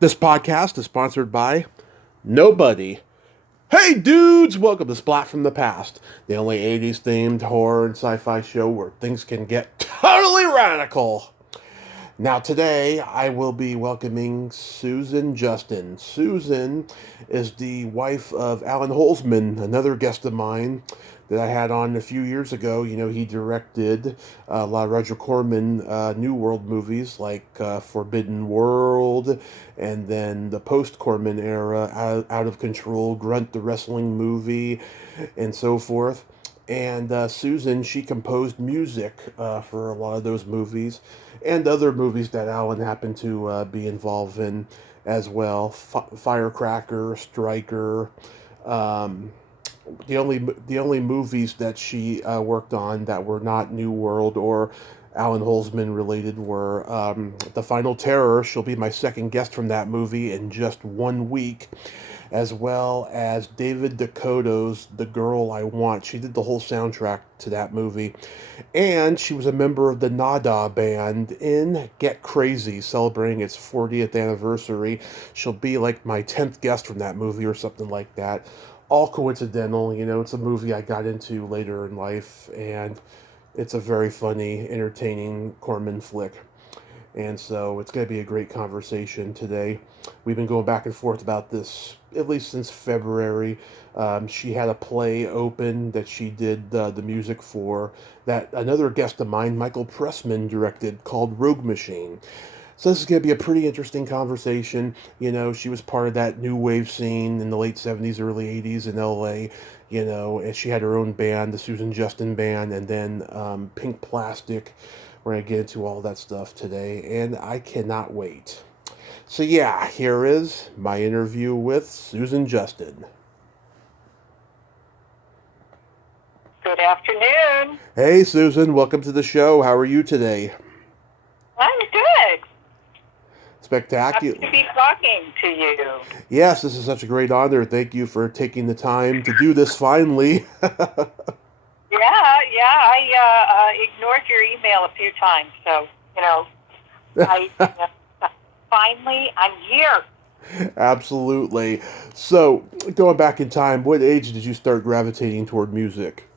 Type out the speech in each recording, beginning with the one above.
This podcast is sponsored by nobody. Hey dudes, welcome to Splat from the Past, the only 80s themed horror and sci fi show where things can get totally radical. Now, today I will be welcoming Susan Justin. Susan is the wife of Allan Holzman, another guest of mine that I had on a few years ago. You know, he directed a lot of Roger Corman New World movies like Forbidden World, and then the post Corman era, Out of Control, Grunt, the wrestling movie, and so forth. And Susan, she composed music for a lot of those movies and other movies that Allan happened to be involved in as well. Firecracker, Stryker. Um, the only movies that she worked on that were not New World or Allan Holzman related were The Final Terror. She'll be my second guest from that movie in just 1 week, as well as David Dakota's The Girl I Want. She did the whole soundtrack to that movie. And she was a member of the Nada band in Get Crazy, celebrating its 40th anniversary. She'll be like my 10th guest from that movie or something like that. All coincidental, you know, it's a movie I got into later in life, and it's a very funny, entertaining Corman flick. And so it's going to be a great conversation today. We've been going back and forth about this at least since February. She had a play open that she did the music for that another guest of mine, Michael Pressman, directed called Rogue Machine. So this is going to be a pretty interesting conversation. You know, she was part of that new wave scene in the late 70s, early 80s in LA, you know, and she had her own band, the Susan Justin Band, and then Pink Plastic. We're going to get into all that stuff today, and I cannot wait. So yeah, here is my interview with Susan Justin. Good afternoon. Hey Susan, welcome to the show. How are you today? I'm good. Happy Spectacular. to be talking to you. Yes, this is such a great honor. Thank you for taking the time to do this finally. Yeah. I ignored your email a few times, so I finally I'm here. Absolutely. So, going back in time, what age did you start gravitating toward music?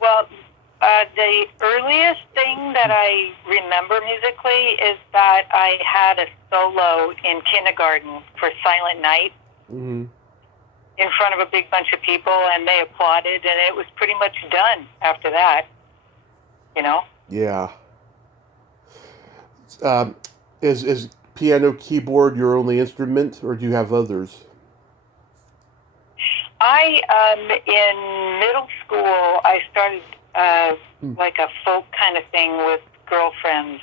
Well, the earliest thing that I remember musically is that I had a solo in kindergarten for Silent Night Hmm. in front of a big bunch of people, and they applauded, and it was pretty much done after that. You know. Yeah. Um, is piano keyboard your only instrument, or do you have others? I in middle school I started Hmm. like a folk kind of thing with girlfriends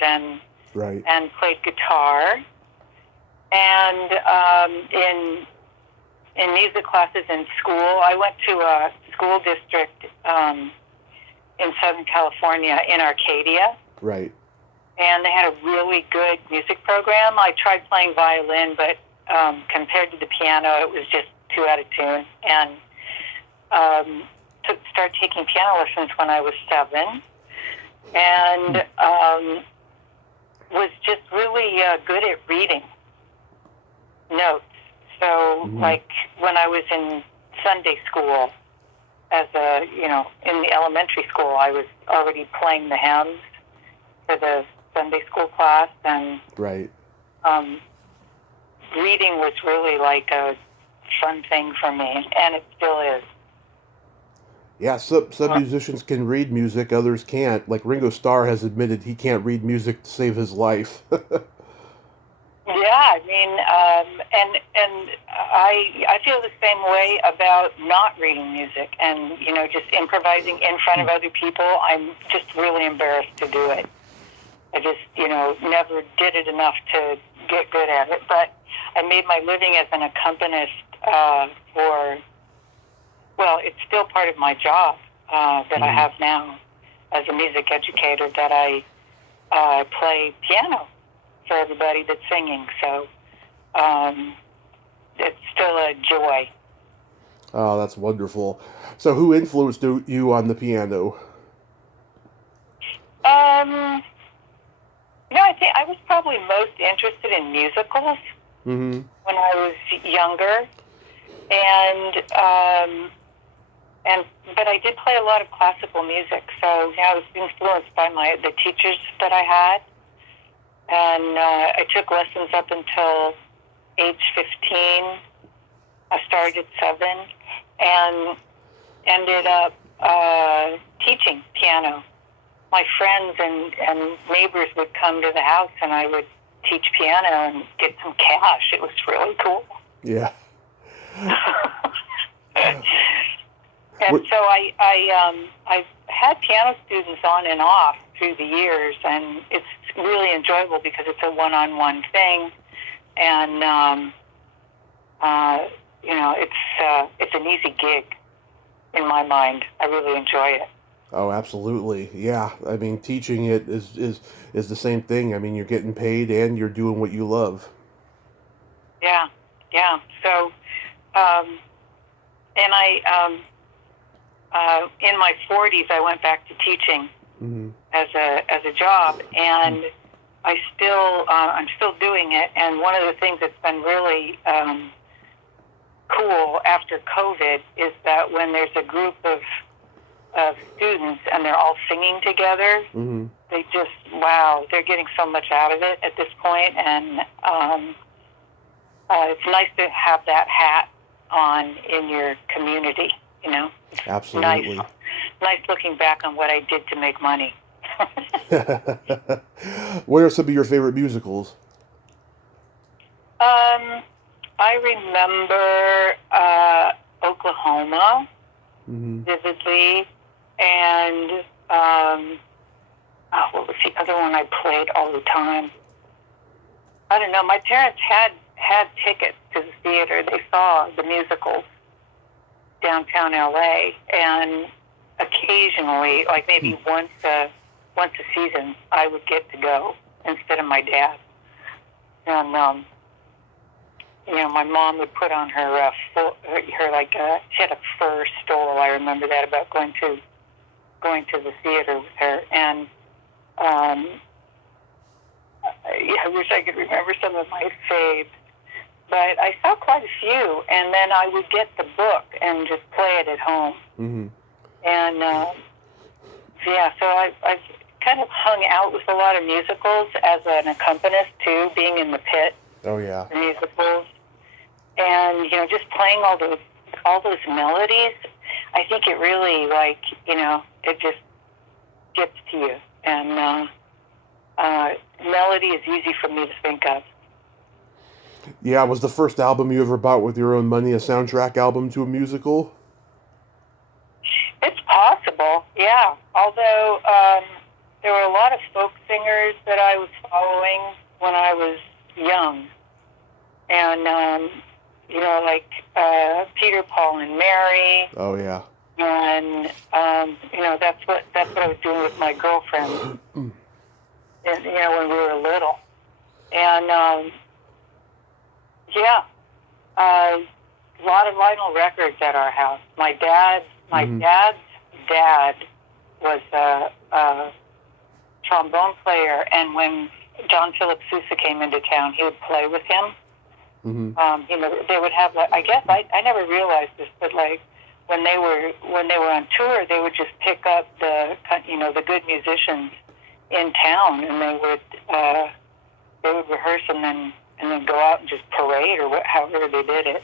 Right. and played guitar. And in music classes in school, I went to a school district in Southern California in Arcadia, Right. and they had a really good music program. I tried playing violin, but compared to the piano, it was just too out of tune. And started taking piano lessons when I was 7, and was just really good at reading notes. So, Hmm. like when I was in Sunday school, in the elementary school, I was already playing the hymns for the Sunday school class, and Right. um, reading was really like a fun thing for me, and it still is. Yeah, some musicians can read music, others can't. Like Ringo Starr has admitted he can't read music to save his life. Yeah, I mean, and I feel the same way about not reading music and just improvising in front of other people. I'm just really embarrassed to do it. I just never did it enough to get good at it. But I made my living as an accompanist for. Well, it's still part of my job that I have now as a music educator, that I play piano for everybody that's singing. So it's still a joy. Oh, that's wonderful. So, who influenced you on the piano? Um, I think I was probably most interested in musicals Mm-hmm. when I was younger, and but I did play a lot of classical music, so I was influenced by the teachers that I had, and I took lessons up until age 15. I started at 7, and ended up teaching piano. My friends and neighbors would come to the house, and I would teach piano and get some cash. It was really cool. Yeah. And so I've had piano students on and off through the years, and it's really enjoyable because it's a one-on-one thing, and it's an easy gig in my mind. I really enjoy it. Oh, absolutely. Yeah. I mean, teaching it is the same thing. I mean, you're getting paid and you're doing what you love. Yeah, yeah. So, and in my 40s, I went back to teaching Mm-hmm. as a job, and I'm still doing it. And one of the things that's been really cool after COVID is that when there's a group of students and they're all singing together, Mm-hmm. they just, they're getting so much out of it at this point, and it's nice to have that hat on in your community, Absolutely. Nice looking back on what I did to make money. What are some of your favorite musicals? I remember Oklahoma Mm-hmm. vividly, and what was the other one I played all the time? I don't know. My parents had tickets to the theater. They saw the musicals downtown LA, and occasionally, like maybe once a season, I would get to go instead of my dad. And my mom would put on her she had a fur stole. I remember that about going to the theater with her, and I wish I could remember some of my faves. But I saw quite a few, and then I would get the book and just play it at home. Mm-hmm. And so I've kind of hung out with a lot of musicals as an accompanist too, being in the pit. Oh yeah. The musicals, and just playing all those melodies. I think it really it just gets to you, and melody is easy for me to think of. Yeah, was the first album you ever bought with your own money a soundtrack album to a musical? It's possible, yeah. Although there were a lot of folk singers that I was following when I was young, and like Peter, Paul, and Mary. Oh yeah. And that's what I was doing with my girlfriend, and, when we were little, and a lot of vinyl records at our house. My dad's dad was a trombone player, and when John Philip Sousa came into town, he would play with him. Mm-hmm. They would have, I guess I never realized this, but when they were on tour, they would just pick up the good musicians in town, and they would rehearse and then go out and just parade or however they did it.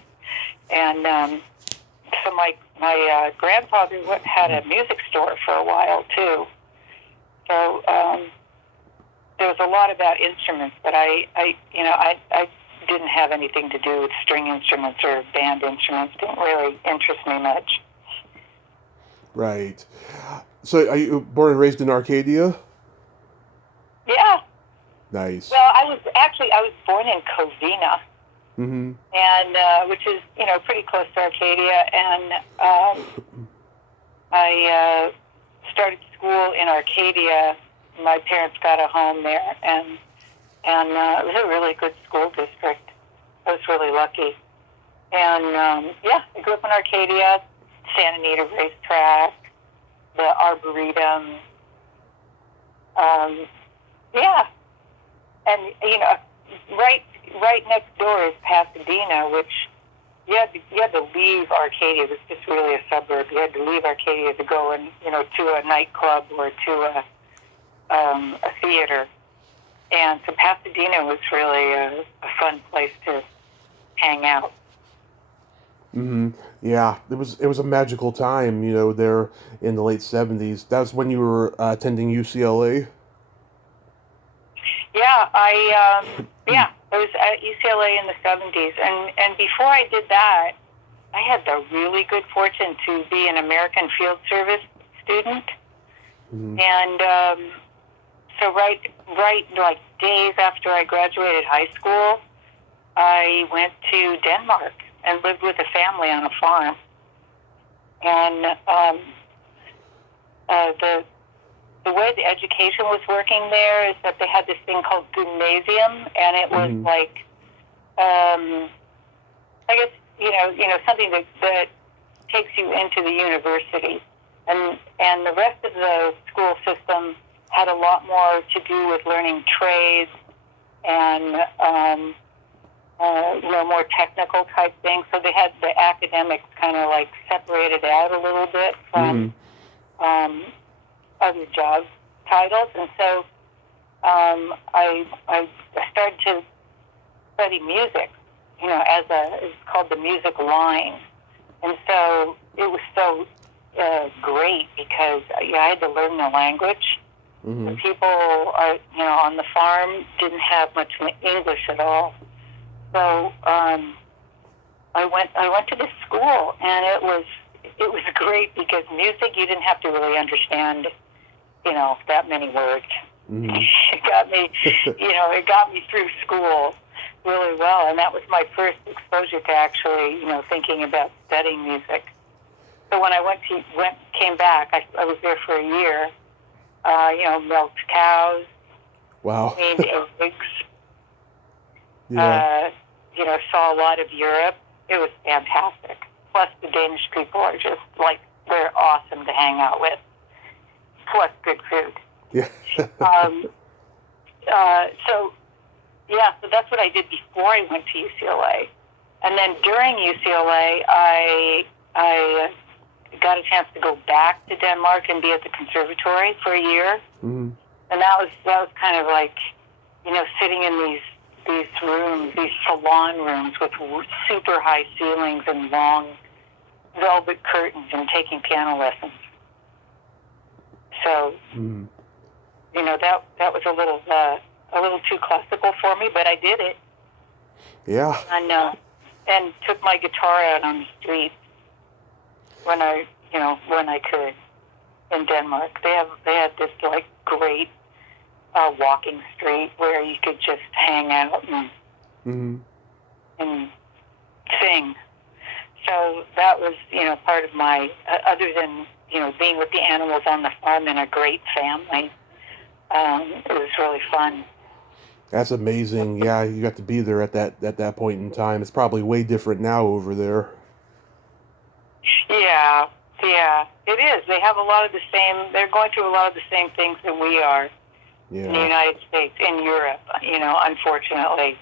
And so my grandfather had a music store for a while too. So there was a lot about instruments, but I didn't have anything to do with string instruments or band instruments. Didn't really interest me much. Right. So, are you born and raised in Arcadia? Yeah. Nice. Well, I was born in Covina, Mm-hmm. and which is pretty close to Arcadia, and I started school in Arcadia. My parents got a home there, and it was a really good school district. I was really lucky. And I grew up in Arcadia, Santa Anita Racetrack, the Arboretum. and right next door is Pasadena, which you had to leave Arcadia. It was just really a suburb. You had to leave Arcadia to go and to a nightclub or to a theater. And so Pasadena was really a fun place to hang out. Mm-hmm. Yeah, it was a magical time, there in the late 70s. That's when you were attending UCLA? Yeah, I was at UCLA in the 70s, and before I did that, I had the really good fortune to be an American Field Service student, Mm-hmm. and so right like days after I graduated high school, I went to Denmark and lived with a family on a farm, and the way the education was working there is that they had this thing called gymnasium, and it was Mm-hmm. like, I guess something that takes you into the university, and the rest of the school system had a lot more to do with learning trades and more technical type things. So they had the academics kind of like separated out a little bit from other job titles, and so I started to study music, it's called the music line, and so it was so great because I had to learn the language. Mm-hmm. The people on the farm didn't have much English at all, so I went to this school, and it was great because music you didn't have to really understand that many words. Mm-hmm. It got me through school really well, and that was my first exposure to actually thinking about studying music. So when I came back, I was there for a year. Milked cows, Wow. cleaned eggs. Yeah. Saw a lot of Europe. It was fantastic. Plus, the Danish people are just they're awesome to hang out with. Plus, good food. Yeah. So that's what I did before I went to UCLA, and then during UCLA, I got a chance to go back to Denmark and be at the conservatory for a year, Mm-hmm. and that was kind of like, sitting in these rooms, these salon rooms with super high ceilings and long velvet curtains, and taking piano lessons. So, Mm-hmm. that was a little too classical for me, but I did it. Yeah. And took my guitar out on the street when I could in Denmark. They had this great walking street where you could just hang out and Mm-hmm. and sing. So that was part of my other than being with the animals on the farm and a great family. It was really fun. That's amazing. Yeah, you got to be there at that point in time. It's probably way different now over there. Yeah, it is. They have a lot of the same. They're going through a lot of the same things that we are in the Yeah. United States, in Europe. Unfortunately,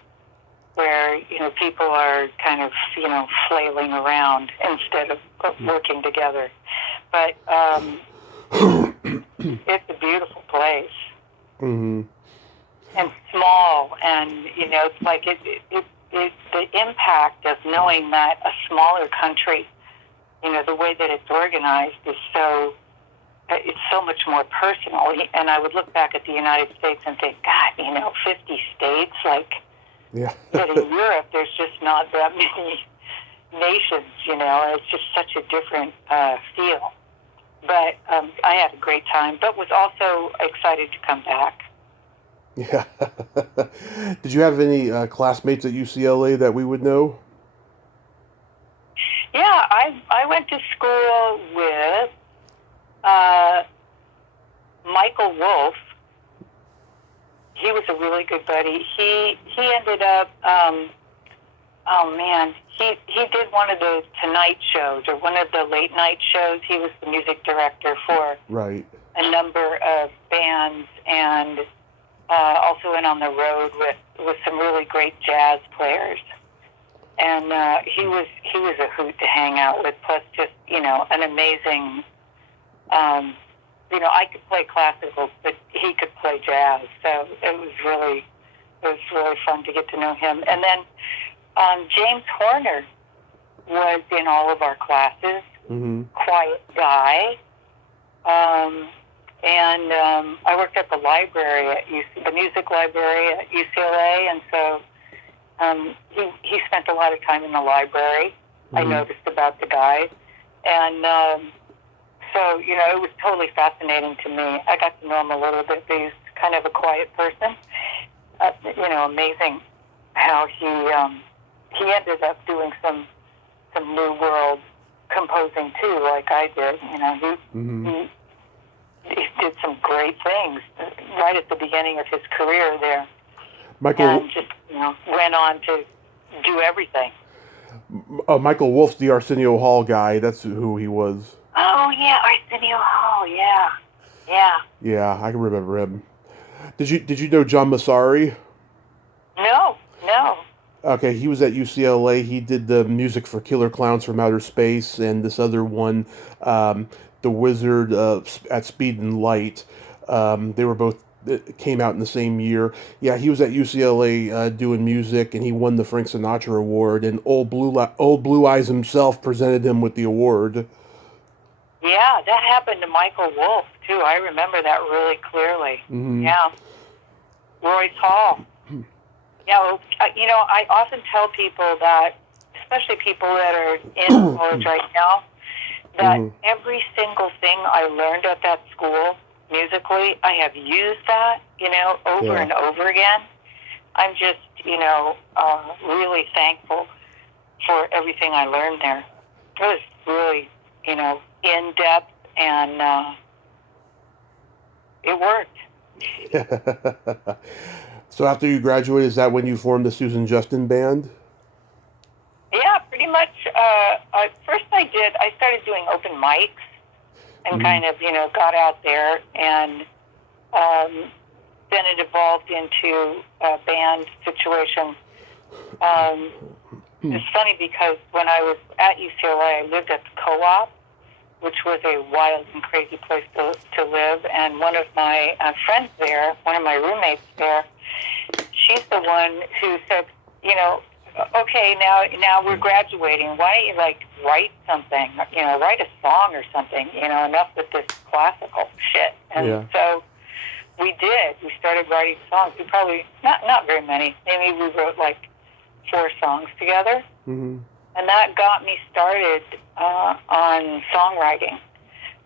where people are kind of flailing around instead of working together. But it's a beautiful place. Mm-hmm. And small, and it's like the impact of knowing that a smaller country, the way that it's organized is it's so much more personal. And I would look back at the United States and think, God, 50 states, Yeah. but in Europe there's just not that many nations. It's just such a different feel. But I had a great time, but was also excited to come back. Yeah. Did you have any classmates at UCLA that we would know? Yeah, I went to school with Michael Wolf. He was a really good buddy. He ended up, he did one of the Tonight shows or one of the late night shows. He was the music director for Right. a number of bands, and also went on the road with some really great jazz players. And he was a hoot to hang out with. Plus, just an amazing. I could play classical, but he could play jazz. So it was really fun to get to know him. And then James Horner was in all of our classes. Mm-hmm. Quiet guy. And I worked at the library the music library at UCLA, and so he spent a lot of time in the library. Mm-hmm. I noticed about the guy, and so it was totally fascinating to me. I got to know him a little bit. He's kind of a quiet person. Amazing how he ended up doing some new world composing too, like I did. He did some great things right at the beginning of his career there. And just went on to do everything. Michael Wolf's the Arsenio Hall guy. That's who he was. Oh yeah, Arsenio Hall. Yeah. Yeah, I can remember him. Did you know John Massari? No. Okay, he was at UCLA. He did the music for Killer Clowns from Outer Space and this other one, The Wizard at Speed and Light. They were both came out in the same year. Yeah, he was at UCLA doing music, and he won the Frank Sinatra Award. And Old Blue Eyes himself presented him with the award. Yeah, that happened to Michael Wolf too. I remember that really clearly. Mm-hmm. Yeah, Royce Hall. Yeah, well, I often tell people that, especially people that are in college right now, that every single thing I learned at that school musically, I have used that, over and over again. I'm just, really thankful for everything I learned there. It was really, in depth, and it worked. So after you graduated, is that when you formed the Susan Justin Band? Yeah, pretty much. First I started doing open mics and kind of, got out there, and then it evolved into a band situation. It's funny because when I was at UCLA, I lived at the Co-op, which was a wild and crazy place to live, and one of my friends there, one of my roommates there, she's the one who said, okay, now we're graduating. Why don't you write something? Write a song or something. Enough with this classical shit. And so we did. We started writing songs. We probably not very many. Maybe we wrote 4 songs together, and that got me started on songwriting.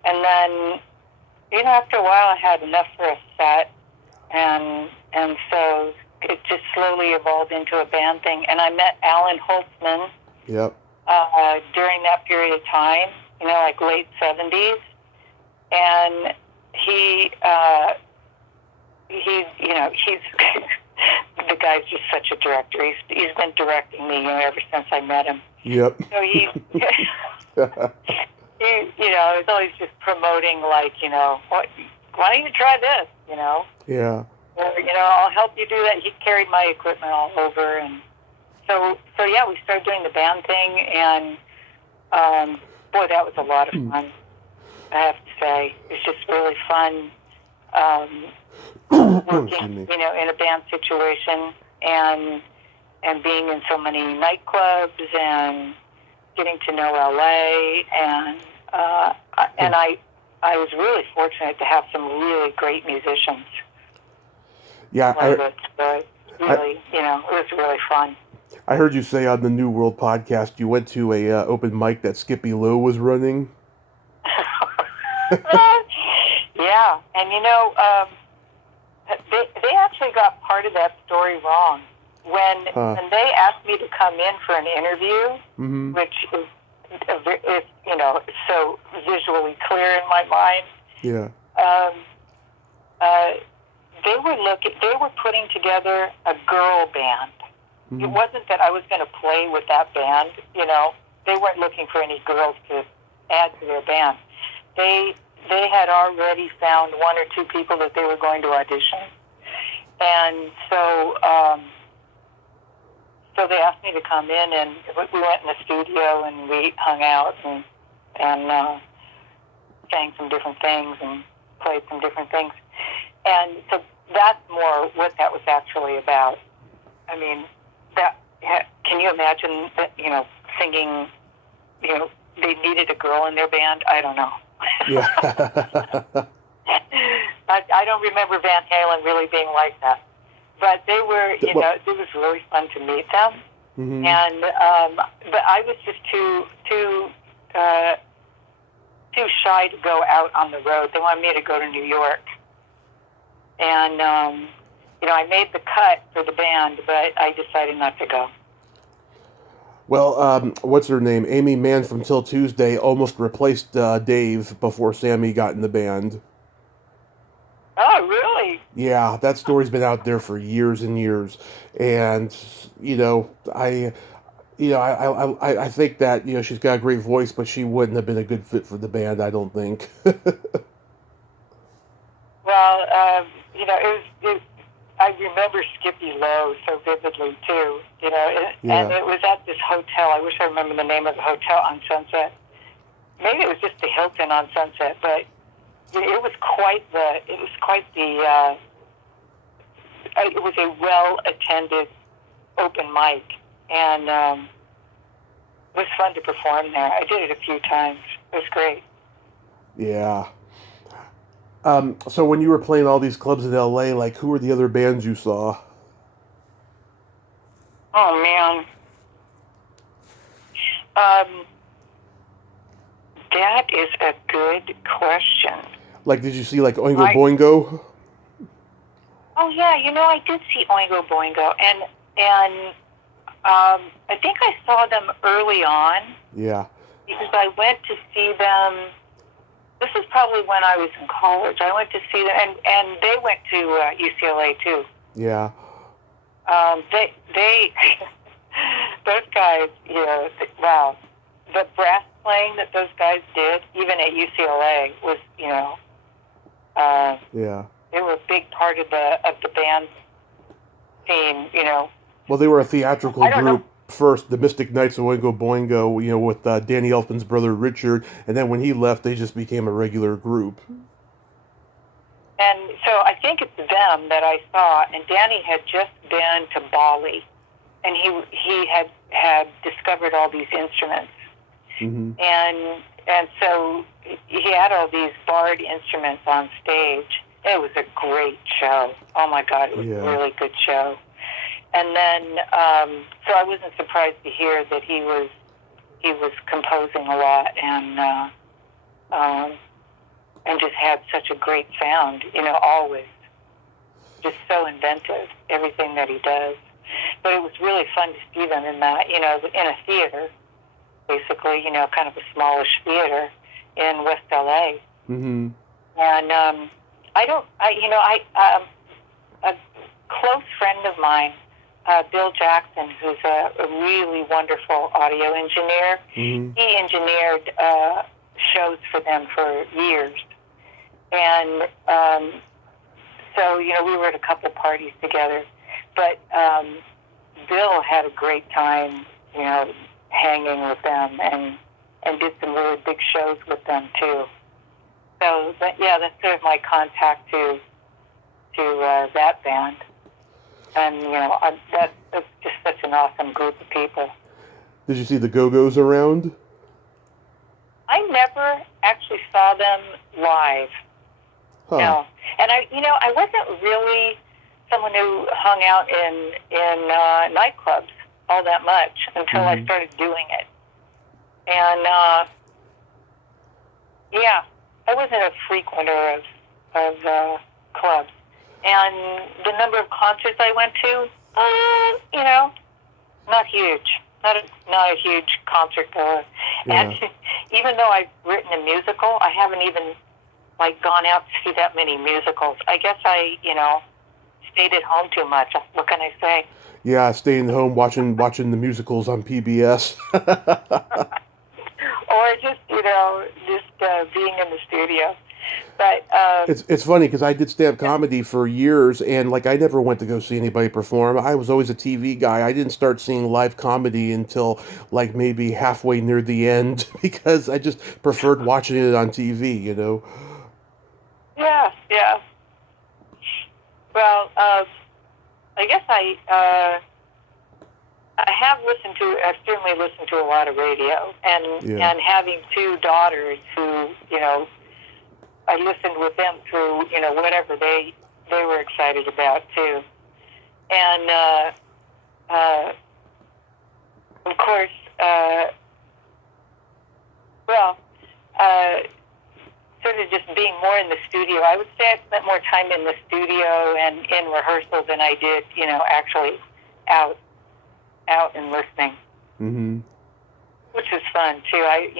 And then, after a while, I had enough for a set, and so it just slowly evolved into a band thing. And I met Allan Holzman during that period of time, late 70s. And he's the guy's just such a director. He's been directing me, ever since I met him. Yep. So he he's always just promoting, why don't you try this, Yeah. Or, I'll help you do that. He carried my equipment all over, and so yeah, we started doing the band thing, and boy, that was a lot of fun. I have to say, it's just really fun working, in a band situation, and being in so many nightclubs, and getting to know LA, and I was really fortunate to have some really great musicians. Yeah, it was really fun. I heard you say on the New World podcast you went to a open mic that Skippy Lowe was running. Yeah, and they actually got part of that story wrong. When they asked me to come in for an interview, which is so visually clear in my mind. Yeah. They were putting together a girl band. It wasn't that I was going to play with that band. They weren't looking for any girls to add to their band. They had already found 1 or 2 people that they were going to audition, And so so they asked me to come in, and we went in the studio, and we hung out and sang some different things and played some different things. And so that's more what that was actually about. I mean, can you imagine that, singing, they needed a girl in their band? I don't know. Yeah. I don't remember Van Halen really being like that. But they were, it was really fun to meet them. Mm-hmm. And, but I was just too shy to go out on the road. They wanted me to go to New York. And, I made the cut for the band, but I decided not to go. Well, what's her name? Amy Mann from Till Tuesday almost replaced Dave before Sammy got in the band. Oh, really? Yeah, that story's been out there for years and years, and I think that she's got a great voice, but she wouldn't have been a good fit for the band. I don't think. Well, I remember Skippy Lowe so vividly too. And it was at this hotel. I wish I remember the name of the hotel on Sunset. Maybe it was just the Hilton on Sunset, but it was a well-attended open mic, and it was fun to perform there. I did it a few times. It was great. Yeah. So when you were playing all these clubs in LA, like, who were the other bands you saw? Oh, man. That is a good question. Like, did you see, like, Oingo Boingo? Oh, yeah, I did see Oingo Boingo, and I think I saw them early on. Yeah. Because I went to see them, this is probably when I was in college. I went to see them, and they went to UCLA, too. Yeah. They those guys, wow. The brass playing that those guys did, even at UCLA, was, yeah. They were a big part of the band scene, Well, they were a theatrical group first, the Mystic Knights of Oingo Boingo, with Danny Elfman's brother Richard, and then when he left, they just became a regular group. And so I think it's them that I saw, and Danny had just been to Bali, and he had discovered all these instruments. Mm-hmm. And so he had all these barred instruments on stage. It was a great show. Oh my God, it was a really good show. And then, so I wasn't surprised to hear that he was composing a lot and just had such a great sound. Always just so inventive, everything that he does. But it was really fun to see them in that, in a theater, basically, kind of a smallish theater in West LA. Mm-hmm. And a close friend of mine, Bill Jackson, who's a really wonderful audio engineer, mm-hmm. he engineered shows for them for years. And so, we were at a couple parties together. But Bill had a great time, hanging with them and did some really big shows with them, too. So, that's sort of my contact to that band. And, that's just such an awesome group of people. Did you see the Go-Go's around? I never actually saw them live. Huh. No. And I wasn't really someone who hung out in nightclubs all that much until I started doing it. And, I wasn't a frequenter of clubs. And the number of concerts I went to, not huge. Not a huge concert goer. Yeah. And even though I've written a musical, I haven't even gone out to see that many musicals. I guess I, stayed at home too much. What can I say? Yeah, staying home watching the musicals on PBS. Or just being in the studio. But It's funny because I did stand-up comedy for years, and like I never went to go see anybody perform. I was always a TV guy. I didn't start seeing live comedy until like maybe halfway near the end because I just preferred watching it on TV. You know. yeah, yeah. Well, I guess I have listened to. I've certainly listened to a lot of radio, Yeah. and having two daughters who, I listened with them through, whatever they were excited about too, and of course, well, uh, sort of just being more in the studio. I would say I spent more time in the studio and in rehearsal than I did, actually out and listening, Mm-hmm. which was fun too. I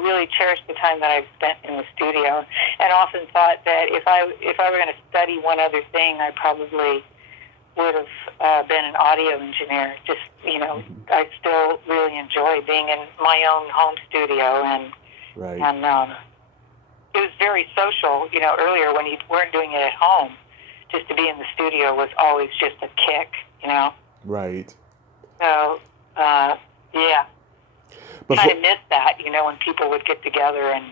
really cherished the time that I've spent in the studio, and often thought that if I were going to study one other thing, I probably would have been an audio engineer. Just I still really enjoy being in my own home studio, and Right. it was very social. Earlier when you weren't doing it at home, just to be in the studio was always just a kick. Right. So yeah. Kind of miss that, when people would get together and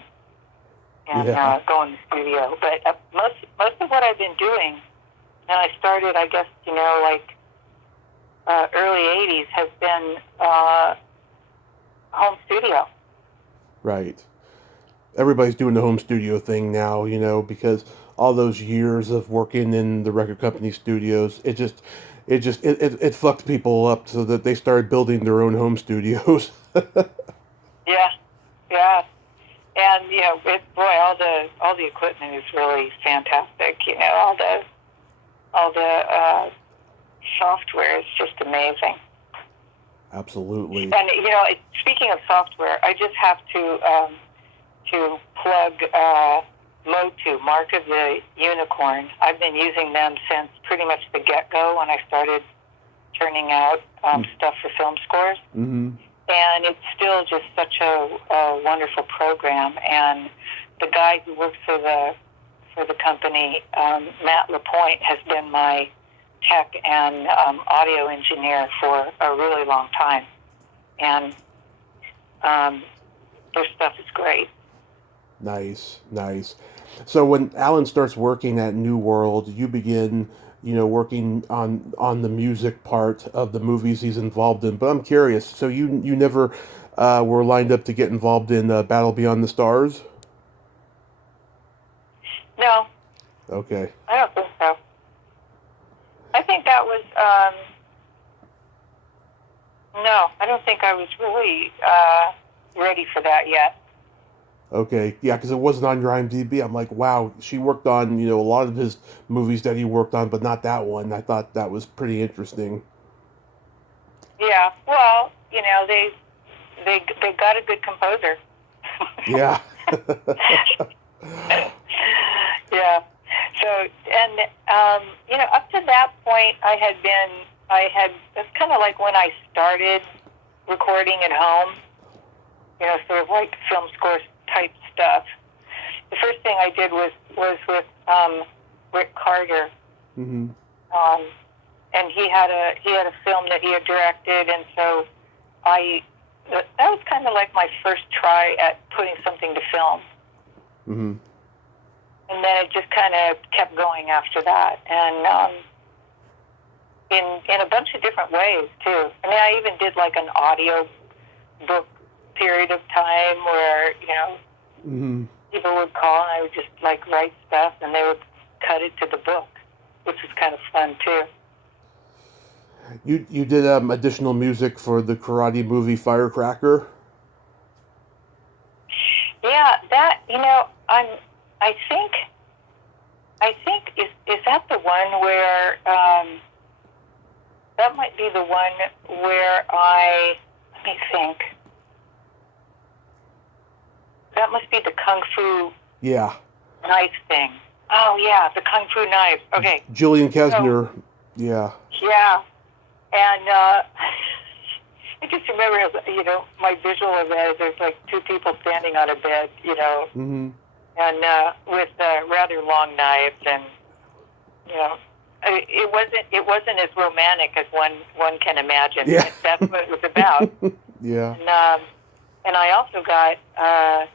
go in the studio. But most of what I've been doing, and I started, I guess, early '80s, has been home studio. Right. Everybody's doing the home studio thing now, because all those years of working in the record company studios, it fucked people up so that they started building their own home studios. Yeah, yeah, and all the equipment is really fantastic. All the software is just amazing. Absolutely. And speaking of software, I just have to plug Mo2, Mark of the Unicorn. I've been using them since pretty much the get-go when I started turning out stuff for film scores. Mm-hmm. And it's still just such a wonderful program. And the guy who works for the company, Matt LaPointe, has been my tech and audio engineer for a really long time. And their stuff is great. Nice. So when Allan starts working at New World, you begin, working on the music part of the movies he's involved in. But I'm curious, so you never were lined up to get involved in Battle Beyond the Stars? No. Okay. I don't think so. I think that was, no, I don't think I was really ready for that yet. Okay, yeah, because it wasn't on your IMDb. I'm like, wow, she worked on, a lot of his movies that he worked on, but not that one. I thought that was pretty interesting. Yeah, well, they got a good composer. Yeah. Yeah. So, and up to that point, it's kind of like when I started recording at home, sort of like film score type stuff. The first thing I did was with Rick Carter, Mm-hmm. and he had a film that he had directed, and so that was kind of like my first try at putting something to film. Mm-hmm. And then it just kind of kept going after that, and in a bunch of different ways too. I mean, I even did like an audio book period of time where Mm-hmm. people would call and I would just like write stuff and they would cut it to the book, which was kind of fun too. You did additional music for the karate movie Firecracker? Yeah, that I think is that the one where that might be the one where let me think. That must be the Kung Fu knife thing. Oh, yeah, the Kung Fu knife. Okay. Jillian Kessner, so, yeah. Yeah. And I just remember, my visual of that is there's like two people standing on a bed, Mm-hmm. and with rather long knives, and it wasn't as romantic as one can imagine. Yeah. That's what it was about. Yeah. And I also got I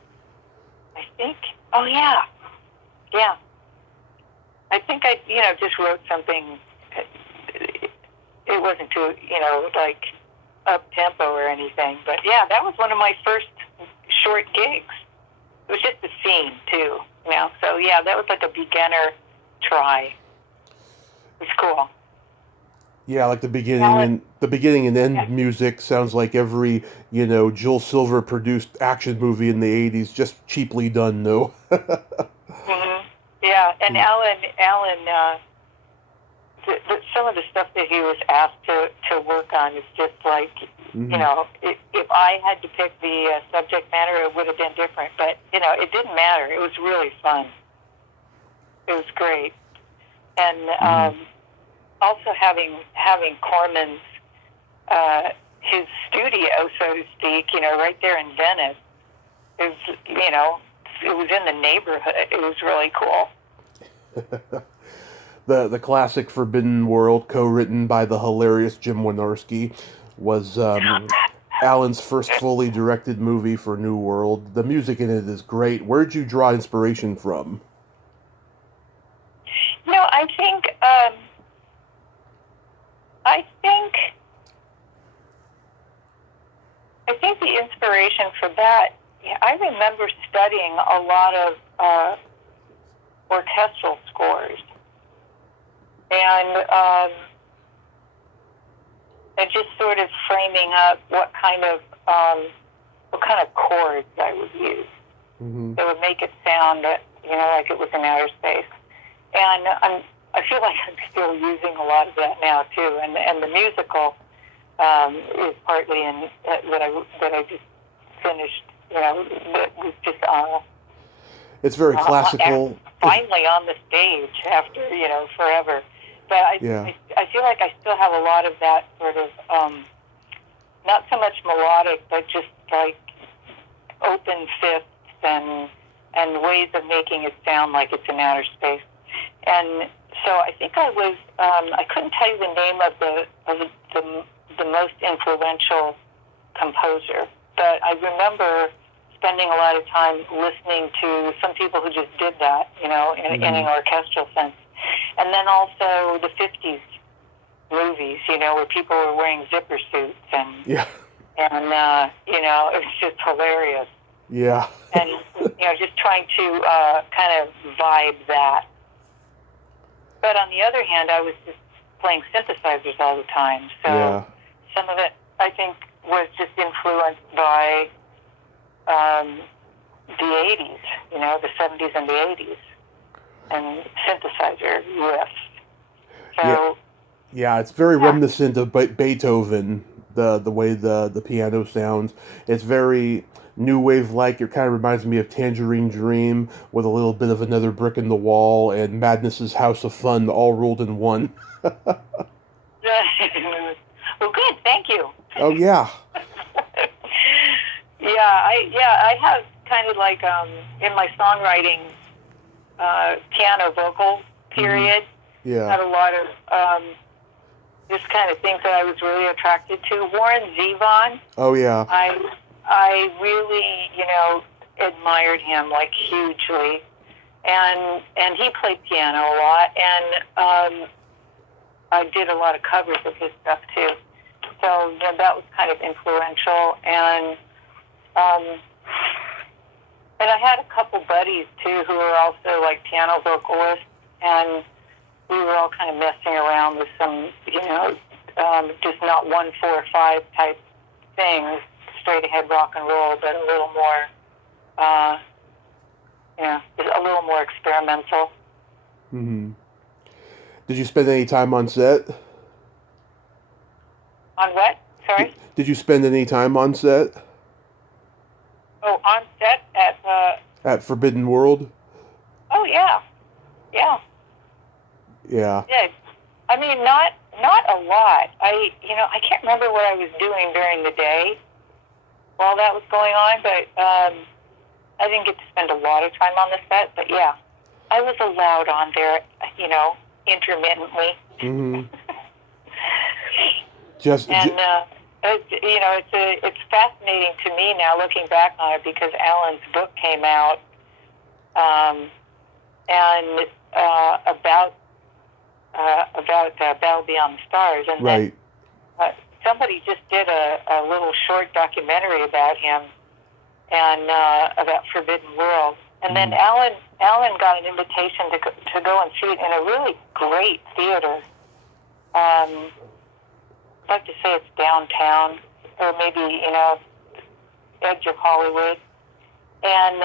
think yeah. I think I just wrote something. It wasn't too like up tempo or anything, but yeah, that was one of my first short gigs. It was just a scene too, So yeah, that was like a beginner try. It was cool. Yeah, like the beginning and end music sounds like every Joel Silver produced action movie in the '80s, just cheaply done, though. Mm-hmm. Yeah, and Allan, some of the stuff that he was asked to work on is just like, if I had to pick the subject matter, it would have been different. But it didn't matter. It was really fun. It was great, and also having Corman's his studio, so to speak, right there in Venice, is it was in the neighborhood. It was really cool. The classic Forbidden World, co-written by the hilarious Jim Wynorski, was Allan's first fully directed movie for New World. The music in it is great. Where'd you draw inspiration from? I think the inspiration for that, I remember studying a lot of orchestral scores, and just sort of framing up what kind of chords I would use that would make it sound like it was in outer space. And I feel like I'm still using a lot of that now too, and the musical is partly in that I just finished. That was just it's very classical. Finally on the stage after forever. But I feel like I still have a lot of that sort of not so much melodic, but just like open fifths and ways of making it sound like it's in outer space. And so I think I was I couldn't tell you the name of the most influential composer, but I remember spending a lot of time listening to some people who just did that, in an orchestral sense. And then also the 50s movies, where people were wearing zipper suits and it was just hilarious. Yeah. And, just trying to kind of vibe that. But on the other hand, I was just playing synthesizers all the time. So some of it, I think, was just influenced by the 80s, the 70s and the 80s, and synthesizer riffs. So, yeah, it's very reminiscent of Beethoven, the way the piano sounds. It's very new wave-like. It kind of reminds me of Tangerine Dream with a little bit of Another Brick in the Wall and Madness's House of Fun all rolled in one. Well, good. Thank you. Oh, yeah. I have kind of like in my songwriting piano vocal period. Had a lot of just kind of things that I was really attracted to. Warren Zevon. Oh yeah. I really admired him like hugely, and he played piano a lot, and I did a lot of covers of his stuff too. So that was kind of influential, and I had a couple buddies too who were also like piano vocalists, and we were all kind of messing around with some, just not 1-4-5 type things, straight ahead rock and roll, but a little more, a little more experimental. Mm-hmm. Did you spend any time on set? On what? Sorry? Did you spend any time on set? Oh, on set at Forbidden World? Oh, yeah. Yeah. Yeah. Did. I mean, not a lot. I can't remember what I was doing during the day while that was going on, but I didn't get to spend a lot of time on the set, but yeah, I was allowed on there, intermittently. Mm-hmm. Just and it's fascinating to me now looking back on it because Allan's book came out, and about Battle Beyond the Stars, and right. then somebody just did a little short documentary about him and about Forbidden World. And then Allan got an invitation to go and see it in a really great theater. I'd like to say it's downtown, or maybe, edge of Hollywood. And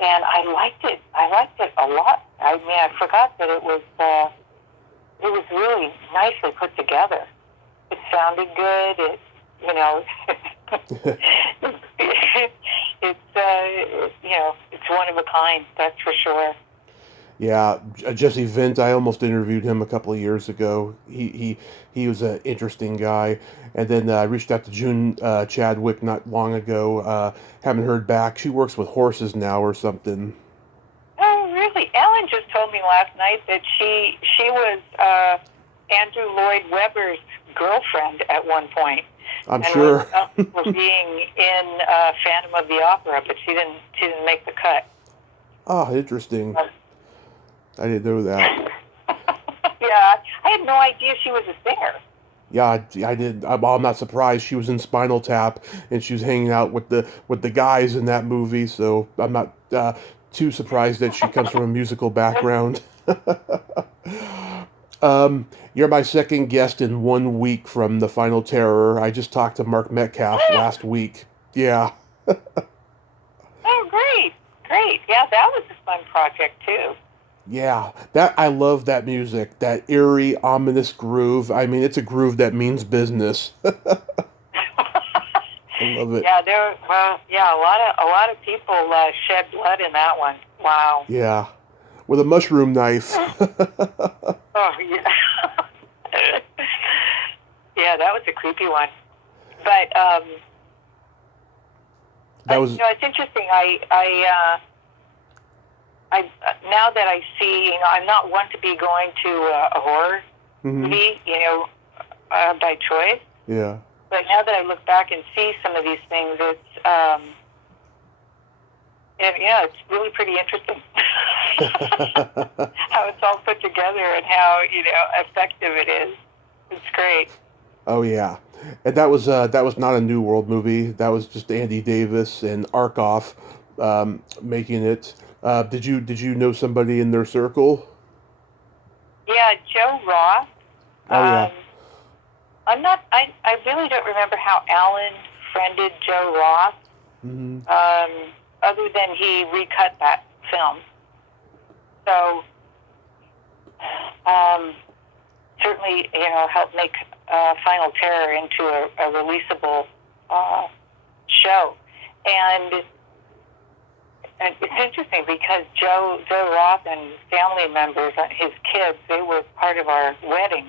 I liked it. I liked it a lot. I mean, I forgot that it was really nicely put together. It sounded good. It's one of a kind, that's for sure. Yeah, Jesse Vint, I almost interviewed him a couple of years ago. He was an interesting guy. And then I reached out to June Chadwick not long ago. Haven't heard back. She works with horses now or something. Oh, really? Allan just told me last night that she was Andrew Lloyd Webber's girlfriend at one point. I'm sure. Was being in Phantom of the Opera, but she didn't make the cut. Oh, interesting. I didn't know that. Yeah, I had no idea she was a singer. Yeah, I did. I'm not surprised. She was in Spinal Tap, and she was hanging out with the guys in that movie. So I'm not too surprised that she comes from a musical background. You're my second guest in 1 week from The Final Terror. I just talked to Mark Metcalf last week. Yeah. Oh, great. Yeah, that was a fun project, too. Yeah, I love that music, that eerie, ominous groove. I mean, it's a groove that means business. I love it. Yeah, a lot of people shed blood in that one. Wow. Yeah, with a mushroom knife. Oh, yeah. Yeah, that was a creepy one. But it's interesting. I now that I see, I'm not one to be going to a horror movie, by choice. Yeah. But now that I look back and see some of these things, it's really pretty interesting how it's all put together and how effective it is. It's great. Oh yeah, and that was not a New World movie. That was just Andy Davis and Arkoff making it. Did you know somebody in their circle? Yeah, Joe Roth. Oh yeah. I really don't remember how Allan friended Joe Roth. Mm-hmm. Other than he recut that film. So certainly helped make Final Terror into a releasable show. And it's interesting because Joe Roth and family members, his kids, they were part of our wedding.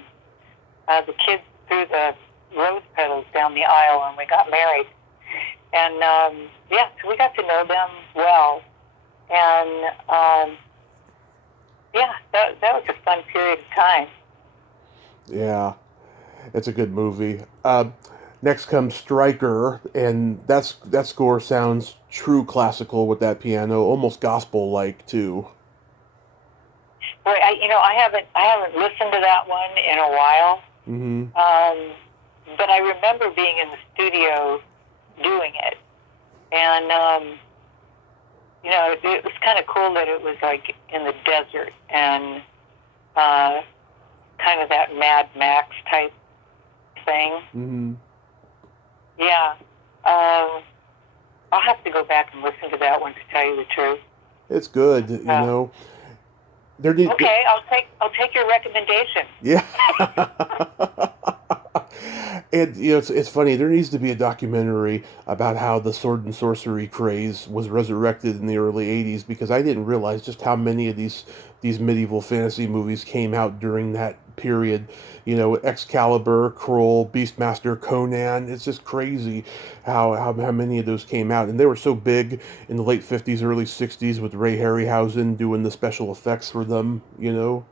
The kids threw the rose petals down the aisle when we got married. And, so we got to know them well. And, that was a fun period of time. Yeah, it's a good movie. Next comes Stryker, and that score sounds true classical with that piano, almost gospel-like too. Boy, I haven't listened to that one in a while. Mm-hmm. But I remember being in the studio doing it, and it was kind of cool that it was like in the desert and kind of that Mad Max type thing. Mm-hmm. Yeah. I'll have to go back and listen to that one to tell you the truth. It's good, Okay, I'll take your recommendation. Yeah. And it's funny. There needs to be a documentary about how the sword and sorcery craze was resurrected in the early '80s, because I didn't realize just how many of these medieval fantasy movies came out during that period. You know, Excalibur, Kroll, Beastmaster, Conan. It's just crazy how many of those came out. And they were so big in the late 50s, early 60s with Ray Harryhausen doing the special effects for them, you know?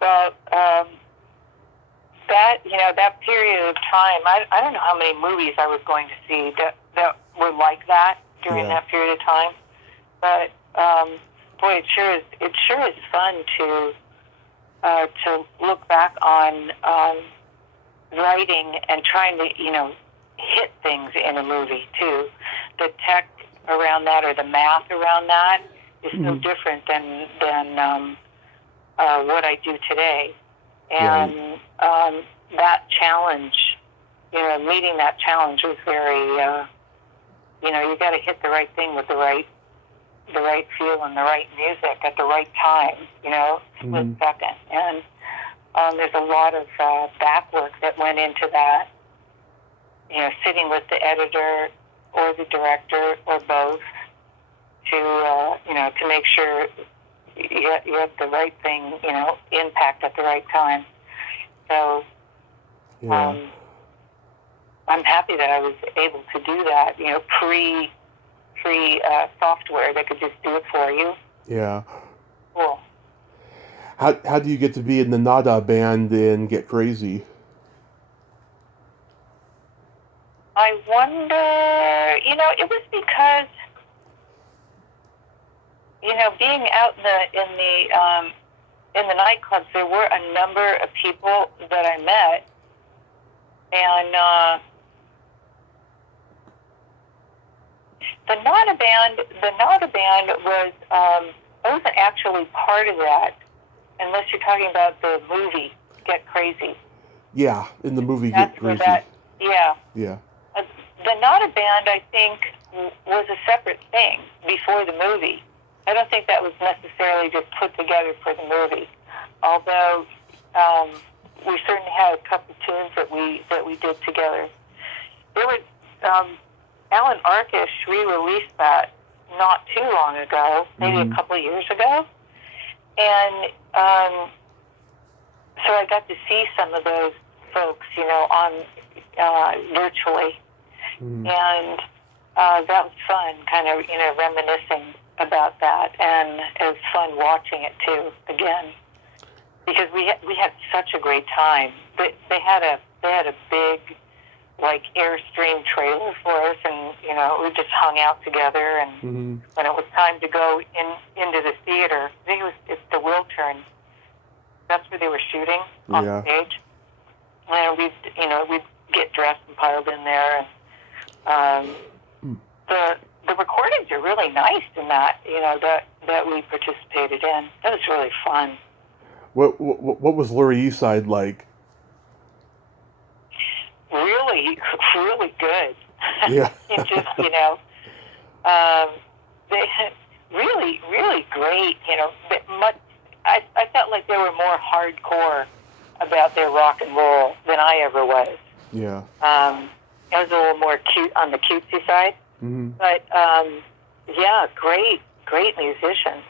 But that, that period of time, I don't know how many movies I was going to see that were like that during that period of time. But boy, it sure is fun to look back on writing and trying to hit things in a movie too. The tech around that, or the math around that, is so different than what I do today. And that challenge, meeting that challenge was very, you got to hit the right thing with the right feel and the right music at the right time, split second. And there's a lot of back work that went into that, sitting with the editor or the director or both to make sure you have the right thing, impact at the right time. So I'm happy that I was able to do that, free software that could just do it for you. Yeah. Cool. How do you get to be in the Nada band and Get Crazy? I wonder, it was because, being out in the nightclubs, there were a number of people that I met, and the Nada band was, I wasn't actually part of that, unless you're talking about the movie Get Crazy. Yeah, in the movie Get Crazy. Yeah. The Nada band, I think, was a separate thing before the movie. I don't think that was necessarily just put together for the movie. Although we certainly had a couple tunes that we did together. There was Allan re-released that not too long ago, maybe a couple of years ago, and so I got to see some of those folks, on virtually, and that was fun, kind of reminiscing about that, and it was fun watching it too again, because we had such a great time. They had a big, like, Airstream trailer for us, and we just hung out together. And when it was time to go into the theater, I think it's the Wiltern. That's where they were shooting on stage, and we'd get dressed and piled in there. And the recordings are really nice in that that we participated in. That was really fun. What was Lower East Side like? Really, really good. Yeah. It just, they really, really great. I felt like they were more hardcore about their rock and roll than I ever was. Yeah. It was a little more cute on the cutesy side. But great musicians,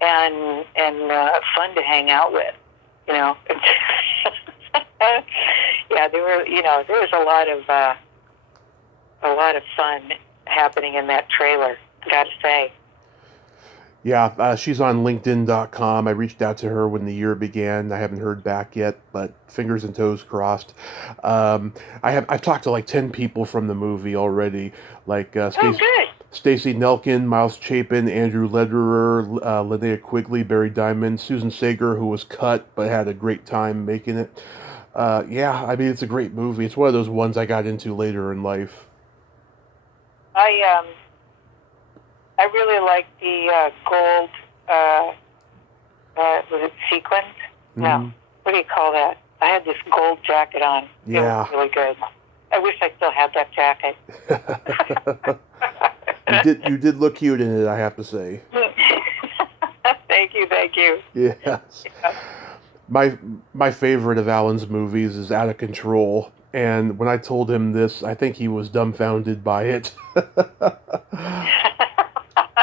and fun to hang out with. Yeah, there was a lot of fun happening in that trailer, gotta say. Yeah, she's on LinkedIn.com. I reached out to her when the year began. I haven't heard back yet, but fingers and toes crossed. I've talked to like 10 people from the movie already, like Stacey Nelkin, Miles Chapin, Andrew Lederer, Linnea Quigley, Barry Diamond, Susan Sager, who was cut but had a great time making it. I mean, it's a great movie. It's one of those ones I got into later in life. I really like the gold, was it sequins? No. What do you call that? I had this gold jacket on. Yeah. It was really good. I wish I still had that jacket. You did look cute in it, I have to say. Thank you. Yes. Yeah. My favorite of Allan's movies is Out of Control. And when I told him this, I think he was dumbfounded by it.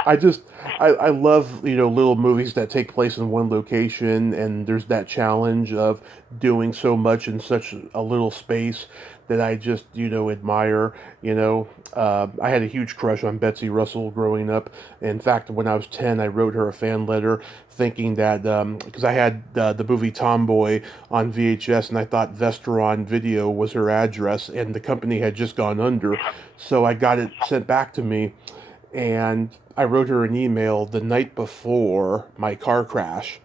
I love, little movies that take place in one location, and there's that challenge of doing so much in such a little space that I just, admire. I had a huge crush on Betsy Russell growing up. In fact, when I was 10, I wrote her a fan letter thinking that, because I had the movie Tomboy on VHS, and I thought Vestron Video was her address, and the company had just gone under. So I got it sent back to me, and I wrote her an email the night before my car crash,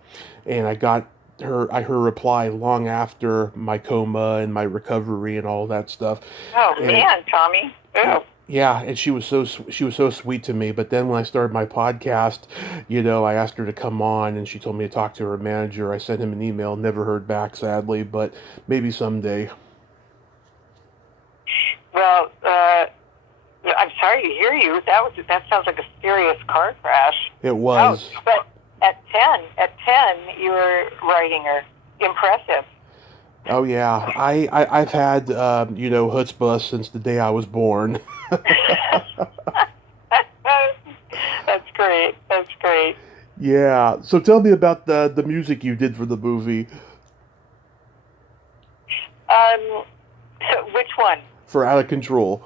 and I got her reply long after my coma and my recovery and all that stuff. Oh And man, Tommy. Oh. yeah, and she was so sweet to me. But then when I started my podcast, I asked her to come on, and she told me to talk to her manager. I sent him an email, never heard back, sadly, but maybe someday. Well, I'm sorry to hear you. That sounds like a serious car crash. It was. Oh, but at 10, you were writing her. Impressive. Oh yeah, I've had chutzpah since the day I was born. That's great. That's great. Yeah. So tell me about the music you did for the movie. So which one? For Out of Control.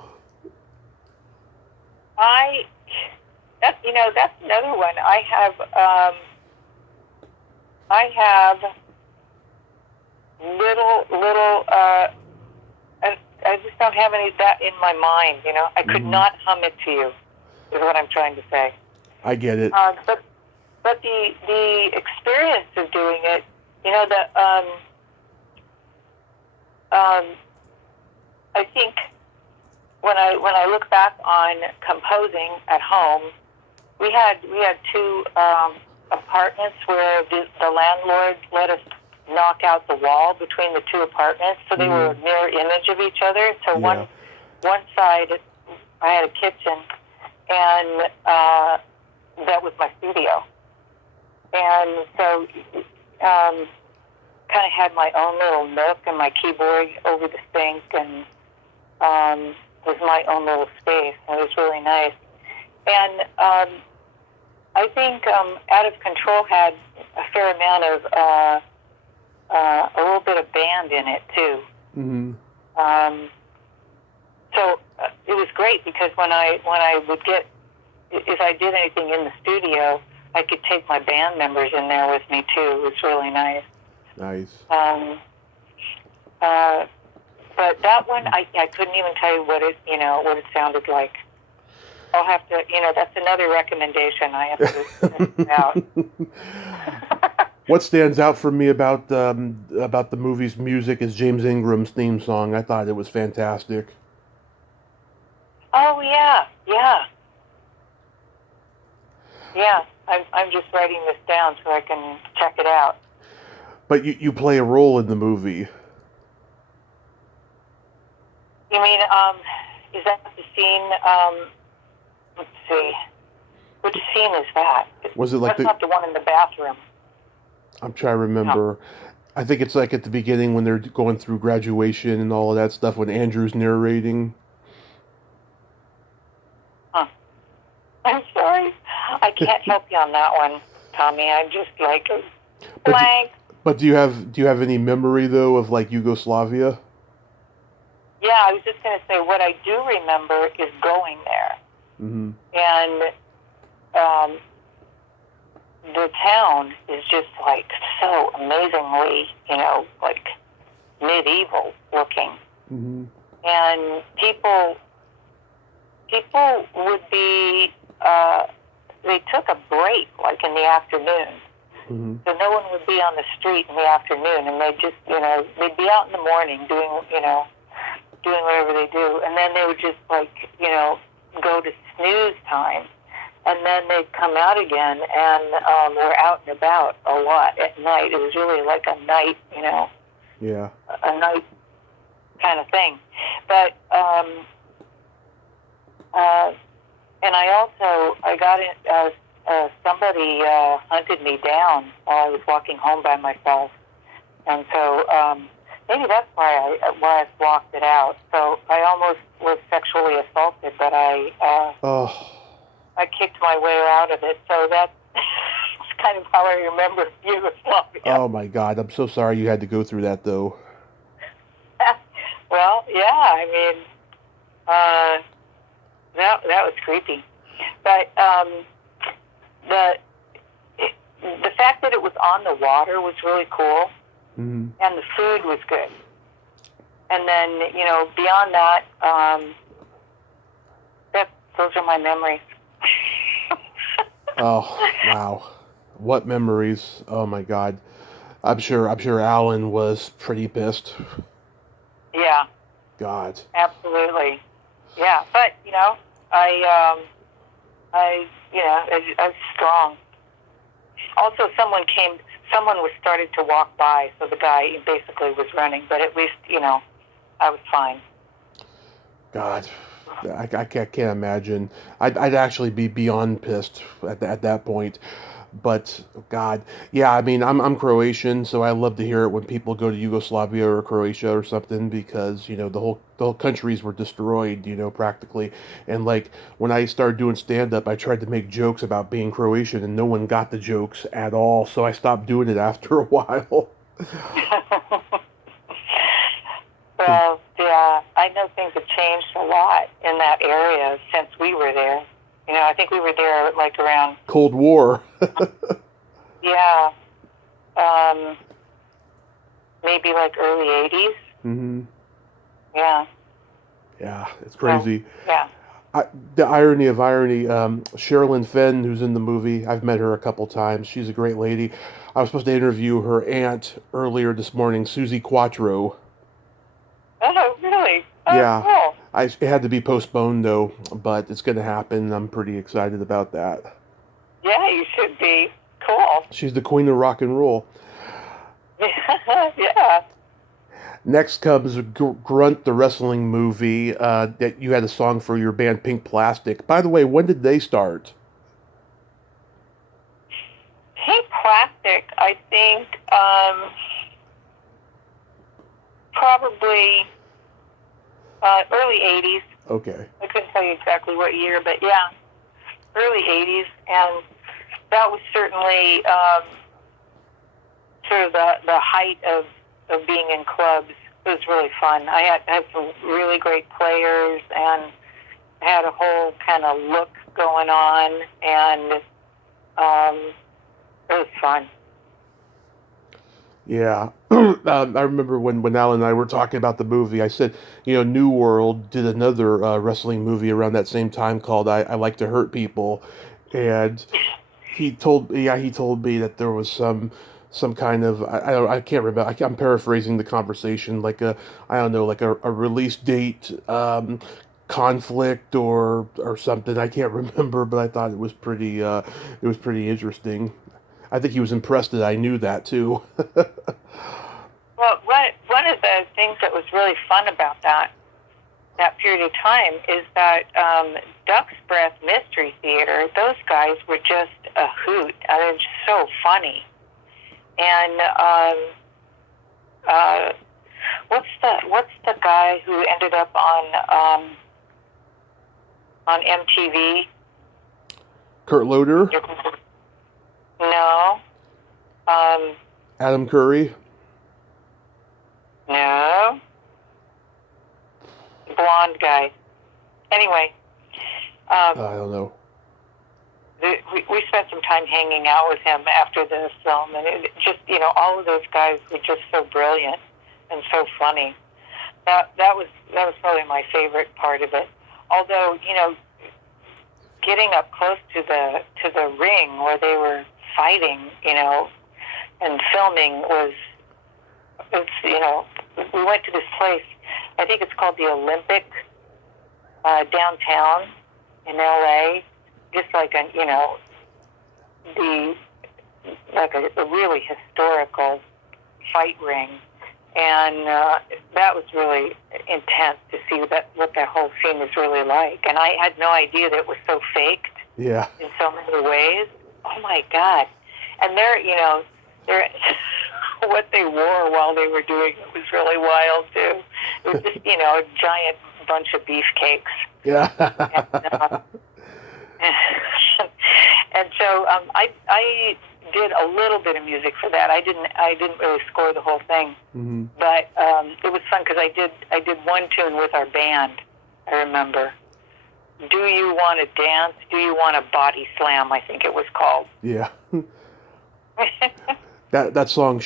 That's another one. I have little. I just don't have any of that in my mind. I could not hum it to you. Is what I'm trying to say. I get it. But the experience of doing it, I think when I look back on composing at home, we had two apartments where the landlord let us knock out the wall between the two apartments, so they were a mirror image of each other. So one side I had a kitchen, and that was my studio, and so kind of had my own little nook and my keyboard over the sink, and was my own little space. It was really nice. And I think Out of Control had a fair amount of a little bit of band in it too. Mm-hmm. So it was great because when I would get, if I did anything in the studio, I could take my band members in there with me too. It was really nice. Nice. But that one, I couldn't even tell you what it sounded like. I'll have to, that's another recommendation I have to check out. What stands out for me about the movie's music is James Ingram's theme song. I thought it was fantastic. Oh yeah. I'm just writing this down so I can check it out. But you play a role in the movie. You mean, is that the scene? Let's see. Which scene is that? Was it like That's not the one in the bathroom. I'm trying to remember. No. I think it's like at the beginning when they're going through graduation and all of that stuff when Andrew's narrating. Huh. I'm sorry. I can't help you on that one, Tommy. I'm just like blank. But do you have any memory though of like Yugoslavia? Yeah, I was just going to say what I do remember is going there. Mm-hmm. And the town is just like so amazingly, like medieval looking. Mm-hmm. And people would be, they took a break like in the afternoon. Mm-hmm. So no one would be on the street in the afternoon, and they just, they'd be out in the morning doing whatever they do, and then they would just go to snooze time, and then they'd come out again, and we're out and about a lot at night. It was really like a night, yeah, a night kind of thing. But and I got in. Somebody hunted me down while I was walking home by myself, and so maybe that's why I blocked it out. So I almost was sexually assaulted, but I I kicked my way out of it. So that's kind of how I remember Yugoslavia. Oh my God, I'm so sorry you had to go through that though. Well, yeah, I mean, that was creepy. But the fact that it was on the water was really cool, Mm-hmm. and the food was good. And then, you know, beyond that, those are my memories. Oh wow, what memories! Oh my God, I'm sure Allan was pretty pissed. Yeah, God. absolutely. Yeah, but you know, I I was strong. Also, someone was started to walk by, so the guy basically was running. But at least, you know, I was fine. God, I can't imagine. I'd actually be beyond pissed at that point. But God, yeah, I mean, I'm Croatian, so I love to hear it when people go to Yugoslavia or Croatia or something because you know the whole countries were destroyed, you know, practically. And like when I started doing stand up, I tried to make jokes about being Croatian, and no one got the jokes at all. So I stopped doing it after a while. Well, yeah, I know things have changed a lot in that area since we were there. You know, I think we were there like around, Cold War. yeah, maybe like early 80s. Hmm. Yeah. Yeah, it's So, crazy. yeah. The irony of irony, Sherilyn Fenn, who's in the movie, I've met her a couple times. She's a great lady. I was supposed to interview her aunt earlier this morning, Susie Quattro. Oh, really? Oh, Yeah, cool. it had to be postponed though, but it's going to happen. I'm pretty excited about that. Yeah, you should be. Cool. She's the queen of rock and roll. Yeah. Next comes Grunt, the wrestling movie that you had a song for your band Pink Plastic. By the way, when did they start? Pink Plastic, I think, probably early 80s. Okay. I couldn't tell you exactly what year, but yeah, early 80s. And that was certainly sort of the height of being in clubs. It was really fun. I had some really great players and had a whole kind of look going on, and it was fun. Yeah. I remember when Alan and I were talking about the movie, I said, you know, New World did another wrestling movie around that same time called I Like to Hurt People. And he told me that there was some kind of, I can't remember, I'm paraphrasing the conversation, like I don't know, like a release date, conflict or something. I can't remember, but I thought it was pretty interesting. I think he was impressed that I knew that too. Well, one of the things that was really fun about that period of time is that Duck's Breath Mystery Theater, those guys were just a hoot. They were just so funny. And what's the guy who ended up on MTV? Kurt Loder, No. Adam Curry. No. Blonde guy. Anyway, I don't know. we spent some time hanging out with him after the film, and it just, you know, all of those guys were just so brilliant and so funny. That was probably my favorite part of it. Although, you know, getting up close to the ring where they were fighting, you know, and filming you know, we went to this place, I think it's called the Olympic, downtown in LA, just like a, you know, like a really historical fight ring. And that was really intense to see what that whole scene was really like. And I had no idea that it was so faked. Yeah. In so many ways. Oh my God. And they're what they wore while they were doing it was really wild too. It was just, you know, a giant bunch of beefcakes. Yeah. And, And so I did a little bit of music for that. I didn't really score the whole thing, but it was fun because I did one tune with our band. I remember. Do you want to dance? Do you want to body slam? I think it was called. Yeah. That song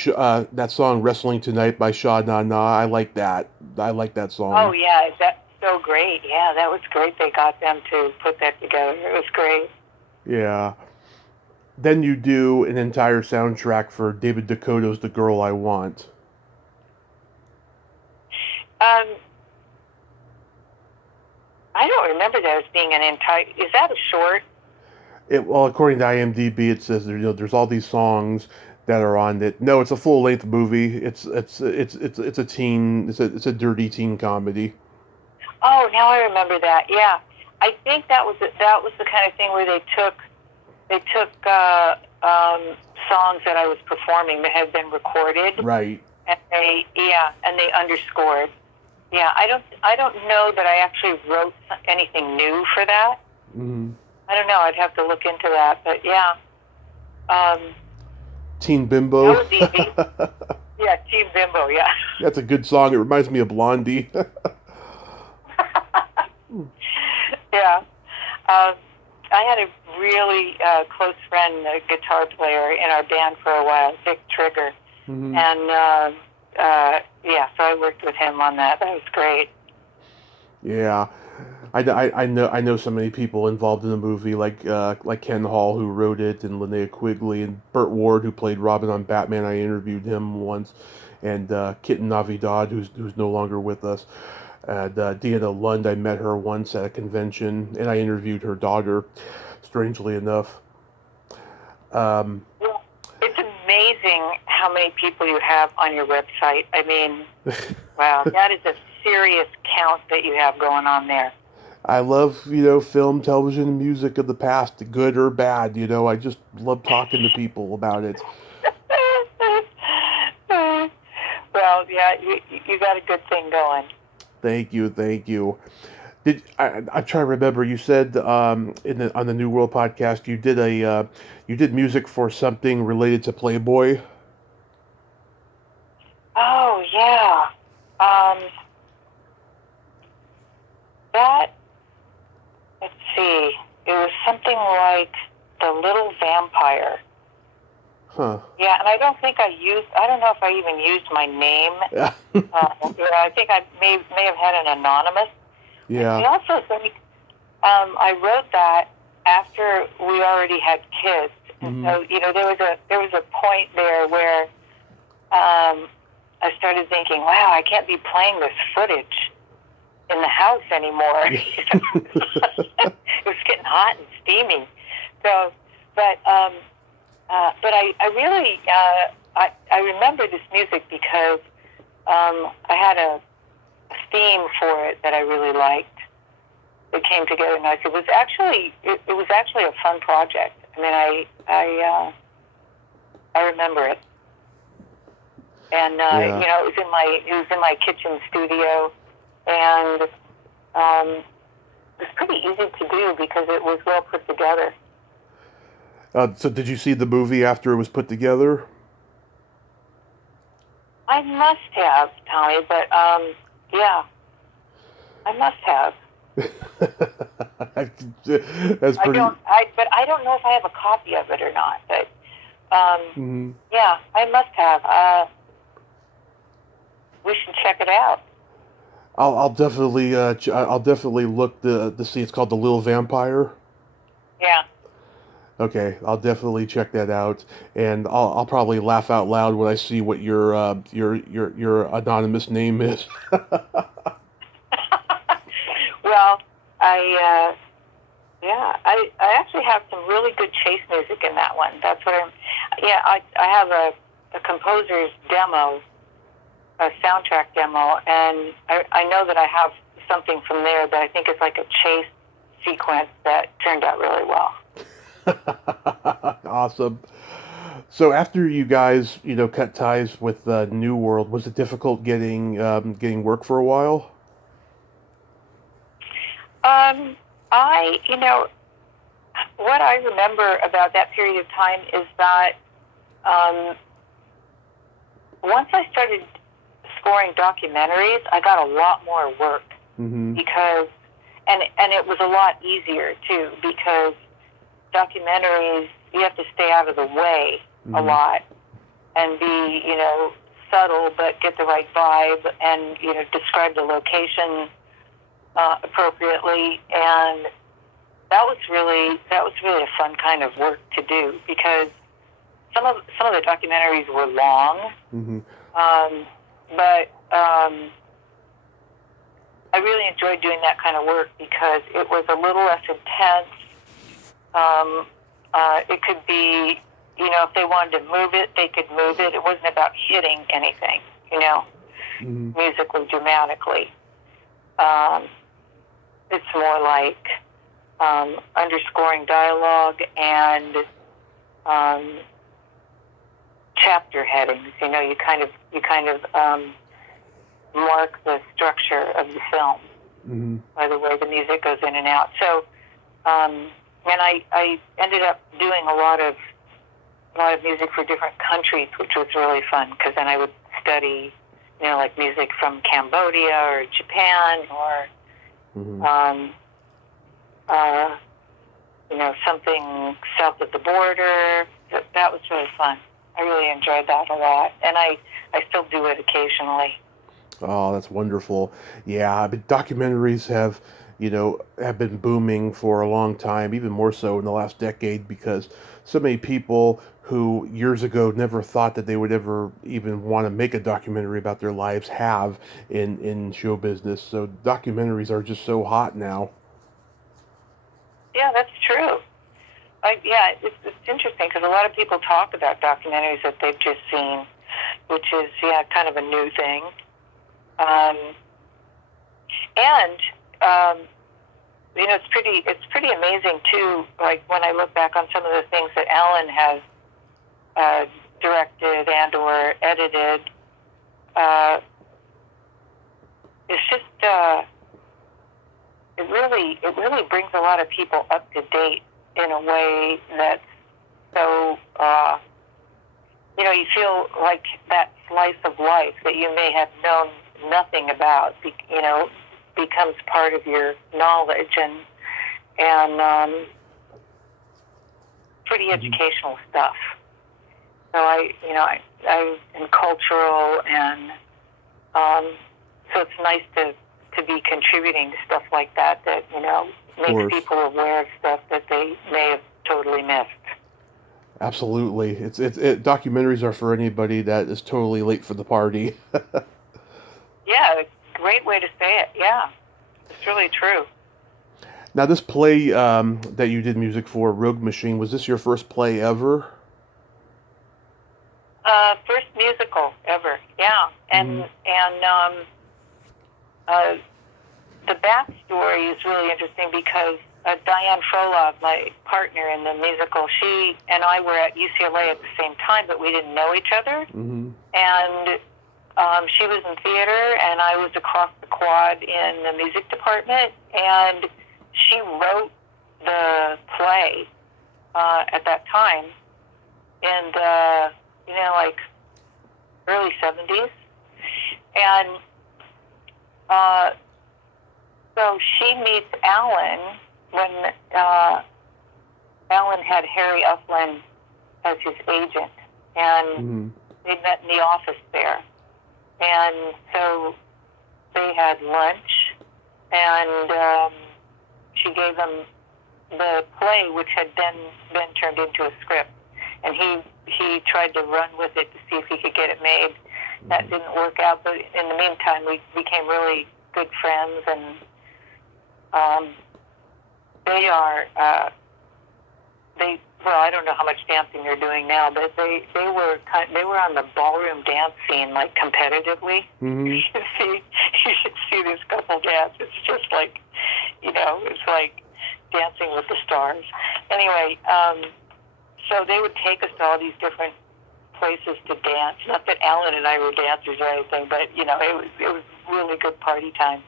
"Wrestling Tonight" by Sha Na Na. I like that. I like that song. Oh yeah, that's so great. Yeah, that was great. They got them to put that together. It was great. Yeah. Then you do an entire soundtrack for David Dakota's "The Girl I Want." I don't remember that as being an entire. Is that a short? Well, according to IMDb, it says there's all these songs that are on it. No, it's a full length movie. It's a teen. It's a dirty teen comedy. Oh, now I remember that. Yeah, I think that was the kind of thing where they took songs that I was performing that had been recorded, right? And they underscored. Yeah, I don't know that I actually wrote anything new for that. Mm-hmm. I don't know. I'd have to look into that, but yeah. Teen Bimbo. That was easy. Yeah, Teen Bimbo. Yeah. That's a good song. It reminds me of Blondie. Yeah. I had a really close friend, a guitar player in our band for a while, Vic Trigger, and so I worked with him on that. That was great. Yeah. I know so many people involved in the movie, like Ken Hall, who wrote it, and Linnea Quigley, and Burt Ward, who played Robin on Batman. I interviewed him once, and Kitten Navidad, who's no longer with us. And Deanna Lund, I met her once at a convention, and I interviewed her daughter, strangely enough. It's amazing how many people you have on your website. I mean, wow, that is a serious count that you have going on there. I love, film, television, and music of the past, good or bad. I just love talking to people about it. Well, yeah, you got a good thing going. Thank you. I try to remember. You said on the New World podcast you did music for something related to Playboy. Oh yeah, that. Let's see. It was something like The Little Vampire. Huh. Yeah, and I don't know if I even used my name. I think I may have had an anonymous. Yeah. And also, I wrote that after we already had kids. And so, there was a point there where I started thinking, wow, I can't be playing this footage in the house anymore. It was getting hot and steamy. So, but I really I remember this music because I had a theme for it that I really liked. It came together nice. It was actually a fun project. I mean, I remember it, and it was in my kitchen studio, and it was pretty easy to do because it was well put together. So did you see the movie after it was put together? I must have, Tommy, but yeah, I must have. That's pretty. But I don't know if I have a copy of it or not. But yeah, I must have. We should check it out. I'll definitely look to see. It's called The Little Vampire. Yeah. Okay, I'll definitely check that out, and I'll probably laugh out loud when I see what your anonymous name is. Well, I actually have some really good chase music in that one. That's what I have a composer's demo, a soundtrack demo, and I know that I have something from there that I think is like a chase sequence that turned out really well. Awesome. So after you guys, cut ties with New World, was it difficult getting work for a while? what I remember about that period of time is that once I started scoring documentaries, I got a lot more work because, and it was a lot easier too, because documentaries, you have to stay out of the way a lot and be, subtle but get the right vibe and, describe the location appropriately. And that was really a fun kind of work to do, because some of the documentaries were long, but I really enjoyed doing that kind of work because it was a little less intense. It could be, if they wanted to move it, they could move it. It wasn't about hitting anything, musically, dramatically. It's more like underscoring dialogue and chapter headings. You kind of mark the structure of the film by the way the music goes in and out. So, and I ended up doing a lot of music for different countries, which was really fun, because then I would study, like music from Cambodia or Japan or something south of the border. That was really fun. I really enjoyed that a lot, and I still do it occasionally. Oh, that's wonderful. Yeah, but documentaries have been booming for a long time, even more so in the last decade, because so many people who years ago never thought that they would ever even want to make a documentary about their lives have in show business. So documentaries are just so hot now. Yeah, that's true. It's interesting, because a lot of people talk about documentaries that they've just seen, which is kind of a new thing. It's pretty amazing too. Like when I look back on some of the things that Allan has directed and or edited, it's just it really brings a lot of people up to date in a way that's so you feel like that slice of life that you may have known nothing about, becomes part of your knowledge, and pretty educational stuff. So I am cultural, and so it's nice to be contributing to stuff like that makes people aware of stuff that they may have totally missed. Absolutely. It's documentaries are for anybody that is totally late for the party. Yeah, great way to say it. Yeah, it's really true. Now, this play that you did music for, Rogue Machine, was this your first play ever? First musical ever. Yeah, and the backstory is really interesting, because Diane Frolov, my partner in the musical, she and I were at UCLA at the same time, but we didn't know each other. And she was in theater, and I was across the quad in the music department, and she wrote the play at that time in the, like early 70s. And so she meets Allan when Allan had Harry Upland as his agent, and they met in the office there. And so they had lunch, and she gave him the play, which had then been turned into a script. And he tried to run with it to see if he could get it made. That didn't work out, but in the meantime, we became really good friends, and I don't know how much dancing they're doing now, but they were on the ballroom dance scene, like, competitively. You should see this couple dance. It's just like, it's like Dancing with the Stars. Anyway, so they would take us to all these different places to dance. Not that Allan and I were dancers or anything, but it was really good party time.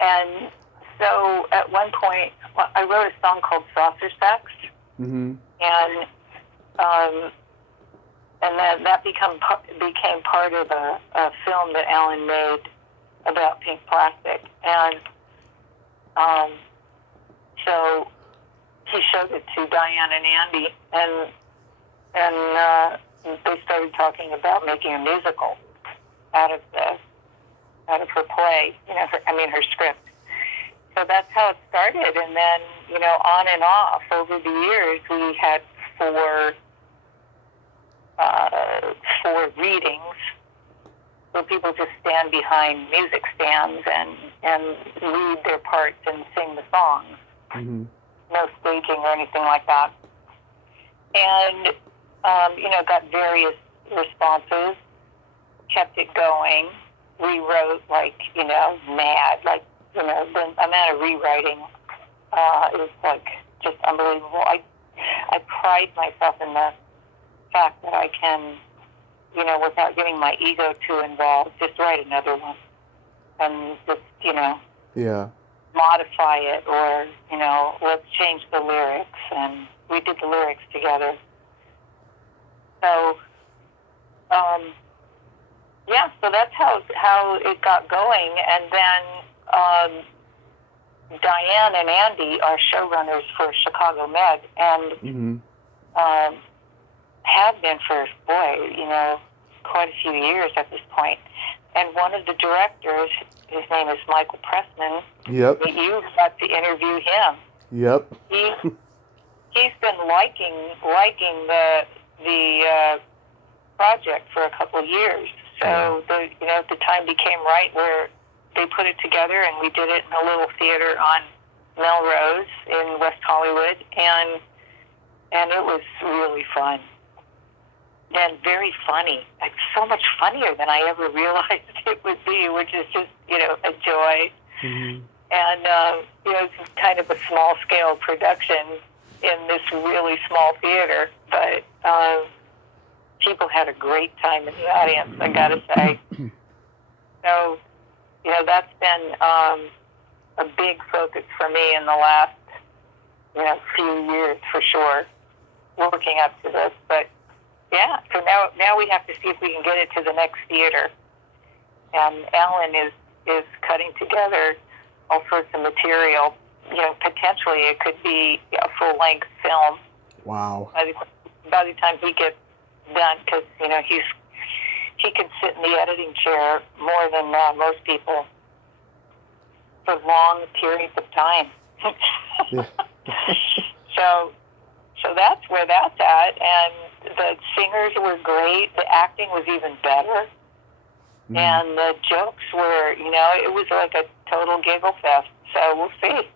And So at one point, I wrote a song called Saucer Sex, Mm-hmm. and then that became part of a film that Allan made about pink plastic, and so he showed it to Diane and Andy, and they started talking about making a musical out of her play, her script. So that's how it started, and then on and off over the years we had four readings where people just stand behind music stands and read their parts and sing the songs. Mm-hmm. No staging or anything like that. And got various responses, kept it going, rewrote mad, the amount of rewriting is just unbelievable. I pride myself in the fact that I can, without getting my ego too involved, just write another one and just, Yeah. modify it, or, let's change the lyrics, and we did the lyrics together. So, so that's how it got going, and then Diane and Andy are showrunners for Chicago Med, and Mm-hmm. have been for, quite a few years at this point. And one of the directors, his name is Michael Pressman. Yep. You got to interview him. Yep. He's been liking the project for a couple of years. So the time became right where they put it together, and we did it in a little theater on Melrose in West Hollywood, and it was really fun and very funny. Like, so much funnier than I ever realized it would be, which is just a joy. Mm-hmm. And it's just kind of a small scale production in this really small theater, but people had a great time in the audience, I gotta say. So, that's been a big focus for me in the last, few years for sure, working up to this. But yeah, so now we have to see if we can get it to the next theater. And Allan is cutting together all sorts of material. Potentially it could be a full-length film. Wow. By the time he gets done, because he can sit in the editing chair more than most people for long periods of time. So that's where that's at, and the singers were great. The acting was even better, Mm-hmm. and the jokes were, it was like a total giggle fest. So we'll see.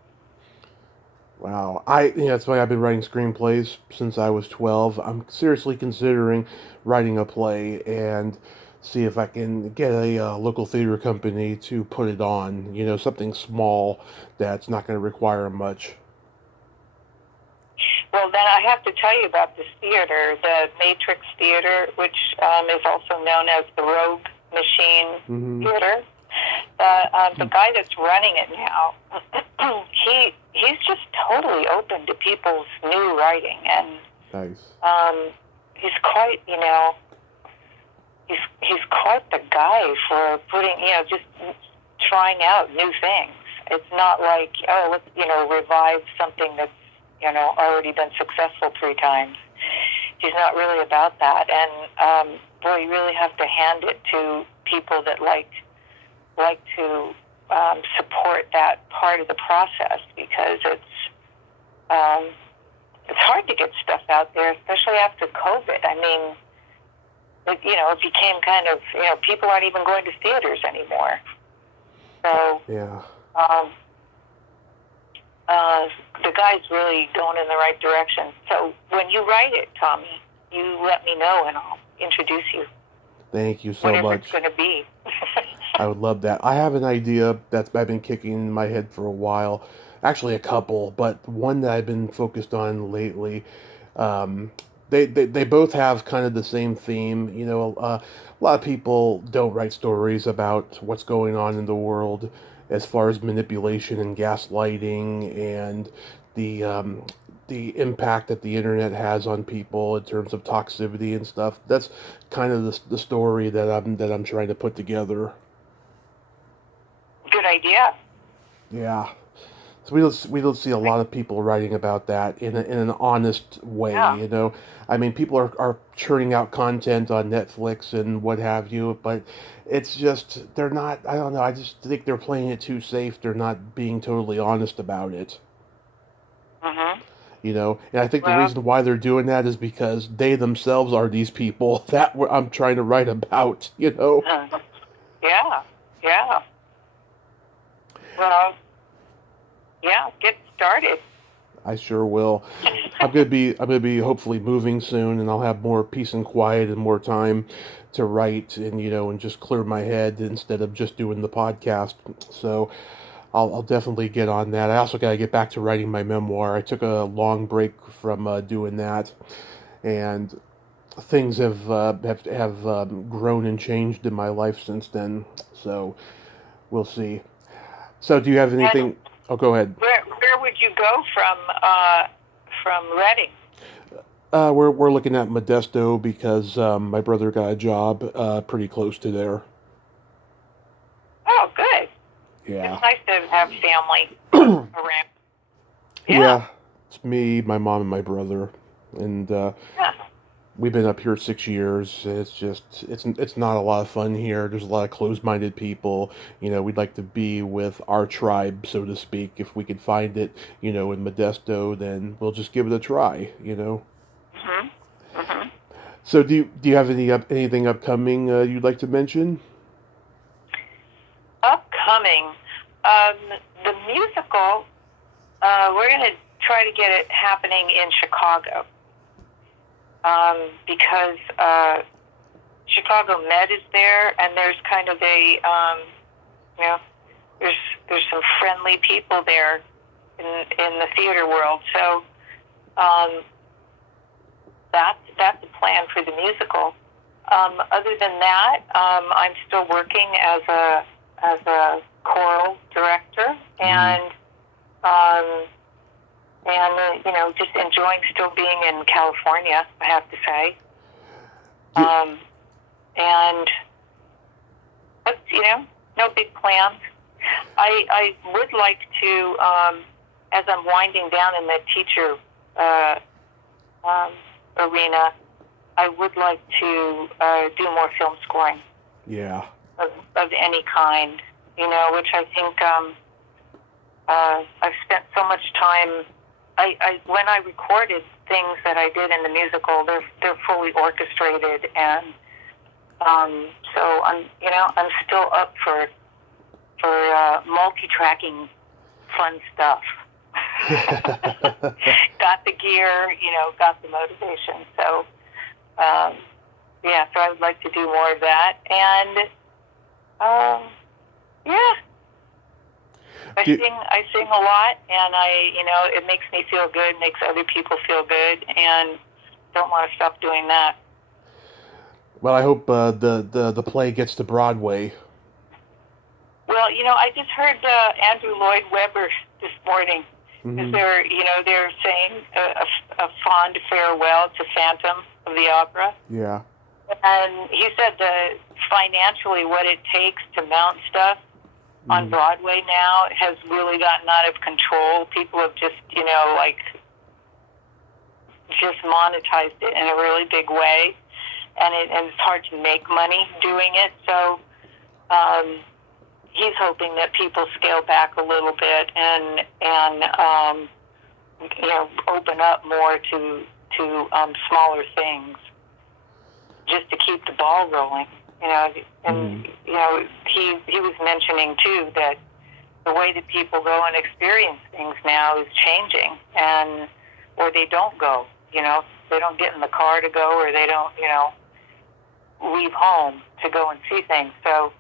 Wow. That's why I've been writing screenplays since I was 12. I'm seriously considering writing a play and see if I can get a local theater company to put it on. Something small that's not going to require much. Well, then I have to tell you about this theater, the Matrix Theater, which is also known as the Rogue Machine Mm-hmm. Theater. The guy that's running it now, he's just totally open to people's new writing, and Nice. he's quite, he's quite the guy for putting, just trying out new things. It's not like, let's, revive something that's, already been successful 3 times. He's not really about that, and boy, you really have to hand it to people that like to support that part of the process, because it's hard to get stuff out there, especially after COVID. I mean, it became kind of, people aren't even going to theaters anymore. So Yeah. The guy's really going in the right direction. So when you write it, Tommy, you let me know, and I'll introduce you. Thank you so Whatever much. it's going to be. I would love that. I have an idea that's I've been kicking in my head for a while. Actually, a couple, but one that I've been focused on lately. They both have kind of the same theme. A lot of people don't write stories about what's going on in the world, as far as manipulation and gaslighting and the the impact that the internet has on people in terms of toxicity and stuff. That's kind of the story that I'm trying to put together. Good idea. Yeah. So we don't see a lot of people writing about that in an honest way, Yeah. you know. I mean, people are churning out content on Netflix and what have you, but it's just they're not. I don't know. I just think they're playing it too safe. They're not being totally honest about it. Mhm. You know, and I think the Well. reason why they're doing that is because they themselves are these people that I'm trying to write about. You know. Yeah. Yeah. Well. Yeah. Get started. I sure will. I'm gonna be hopefully moving soon, and I'll have more peace and quiet and more time to write and and just clear my head instead of just doing the podcast. So I'll definitely get on that. I also got to get back to writing my memoir. I took a long break from doing that, and things have grown and changed in my life since then. So we'll see. So do you have And anything? Oh, go ahead. where would you go from Reading? We're looking at Modesto because my brother got a job pretty close to there. Oh, good. Yeah. It's nice to have family around. Yeah. Yeah. It's me, my mom, and my brother, and Yeah. we've been up here 6 years. It's not a lot of fun here. There's a lot of closed-minded people. You know, we'd like to be with our tribe, so to speak. If we could find it, in Modesto, then we'll just give it a try. Mhm. Mhm. So do you have anything upcoming you'd like to mention? Upcoming, um, the musical. We're going to try to get it happening in Chicago because Chicago Med is there, and there's kind of a you know there's some friendly people there in the theater world. So um, that's the plan for the musical. Other than that, I'm still working as a choral director, and just enjoying still being in California, I have to say. And but no big plans. I would like to, as I'm winding down in the teacher arena, I would like to do more film scoring. Yeah. Of any kind, which I think I've spent so much time. When I recorded things that I did in the musical, they're fully orchestrated, and so I'm still up for multi-tracking fun stuff. Got the gear, got the motivation. So so I would like to do more of that, and I sing a lot, and it makes me feel good, makes other people feel good, and don't want to stop doing that. Well, I hope the play gets to Broadway. Well, I just heard Andrew Lloyd Webber this morning. Mm-hmm. They're saying a fond farewell to Phantom of the Opera. Yeah. And he said that financially what it takes to mount stuff on Broadway now has really gotten out of control. People have just, just monetized it in a really big way. And it's hard to make money doing it. So he's hoping that people scale back a little bit and open up more to smaller things, just to keep the ball rolling. And he was mentioning too that the way that people go and experience things now is changing, or they don't go. They don't get in the car to go, or they don't leave home to go and see things. So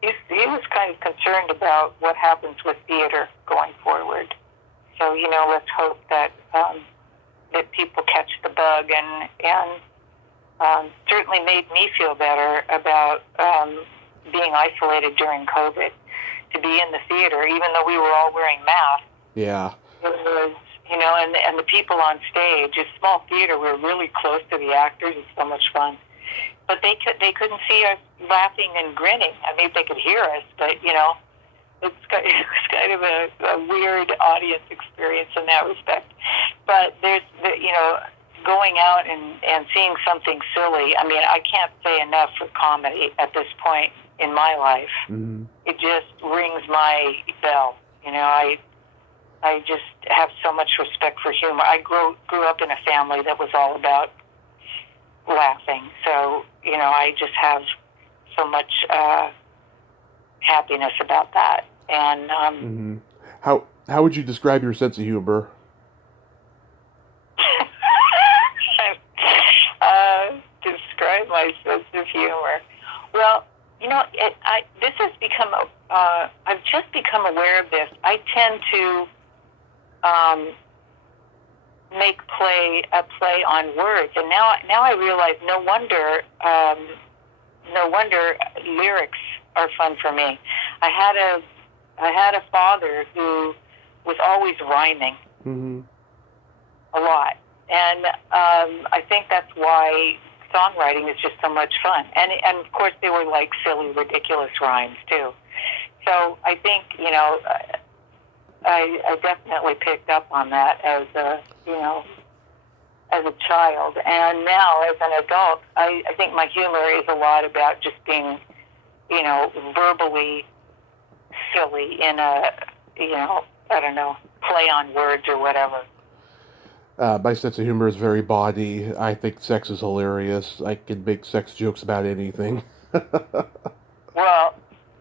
he was kind of concerned about what happens with theater going forward. So let's hope that people catch the bug, and certainly made me feel better about being isolated during COVID, to be in the theater, even though we were all wearing masks. Yeah. It was, and the people on stage, it's small theater, we're really close to the actors. It's so much fun. But they couldn't see us laughing and grinning. I mean, they could hear us, but, it was kind of a weird audience experience in that respect. But there's, going out and seeing something silly. I mean, I can't say enough for comedy at this point in my life. Mm-hmm. It just rings my bell. I just have so much respect for humor. I grew up in a family that was all about laughing. So, I just have so much happiness about that. And mm-hmm. How would you describe your sense of humor? Describe my sense of humor. Well, this has become. I've just become aware of this. I tend to make a play on words, and now I realize no wonder lyrics are fun for me. I had a father who was always rhyming mm-hmm. a lot, and I think that's why songwriting is just so much fun. And of course they were like silly, ridiculous rhymes too. So I think I definitely picked up on that as a child, and now as an adult, I think my humor is a lot about just being verbally silly in a I don't know, play on words or whatever. My sense of humor is very bawdy. I think sex is hilarious. I can make sex jokes about anything. Well,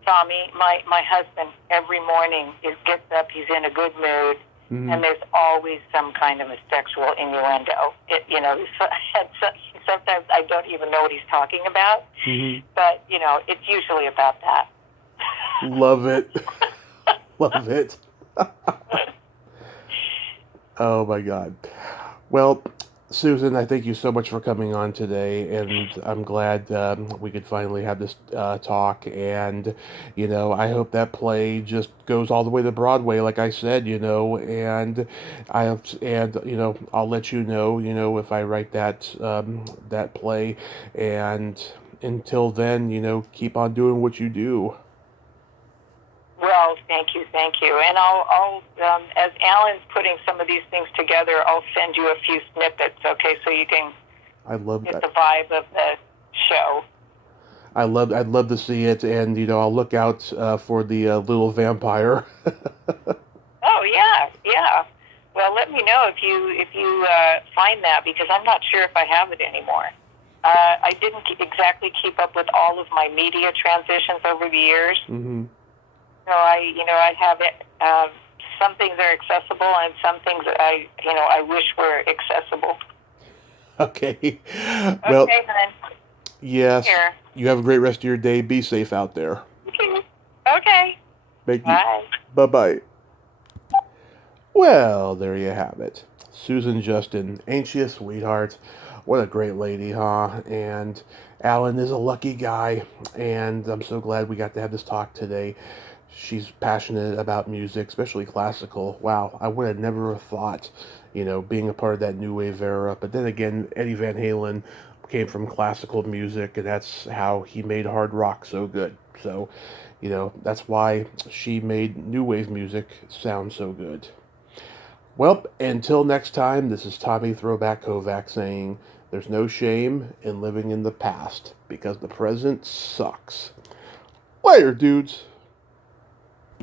Tommy, my husband, every morning he gets up, he's in a good mood, mm-hmm. and there's always some kind of a sexual innuendo. Sometimes I don't even know what he's talking about, mm-hmm. but it's usually about that. Love it. Love it. Oh my God. Well, Susan, I thank you so much for coming on today, and I'm glad we could finally have this talk. And I hope that play just goes all the way to Broadway, like I said. And I'll let you know, if I write that play. And until then, keep on doing what you do. Well, thank you. And I'll as Allan's putting some of these things together, I'll send you a few snippets, okay, so you can get the vibe of the show. I'd love to see it, and I'll look out for the little vampire. Oh yeah. Well, let me know if you find that, because I'm not sure if I have it anymore. I didn't exactly keep up with all of my media transitions over the years. Mm-hmm. So I have it. Some things are accessible, and some things I wish were accessible. Okay. Well, okay, then. Yes. Here. You have a great rest of your day. Be safe out there. Okay. Thank you. Bye. Bye-bye. Well, there you have it. Susan Justin, ain't she a sweetheart? What a great lady, huh? And Allan is a lucky guy, and I'm so glad we got to have this talk today. She's passionate about music, especially classical. Wow, I would have never thought, being a part of that new wave era. But then again, Eddie Van Halen came from classical music, and that's how he made hard rock so good. So, that's why she made new wave music sound so good. Well, until next time, this is Tommy Throwback Kovac saying, there's no shame in living in the past, because the present sucks. Later, dudes.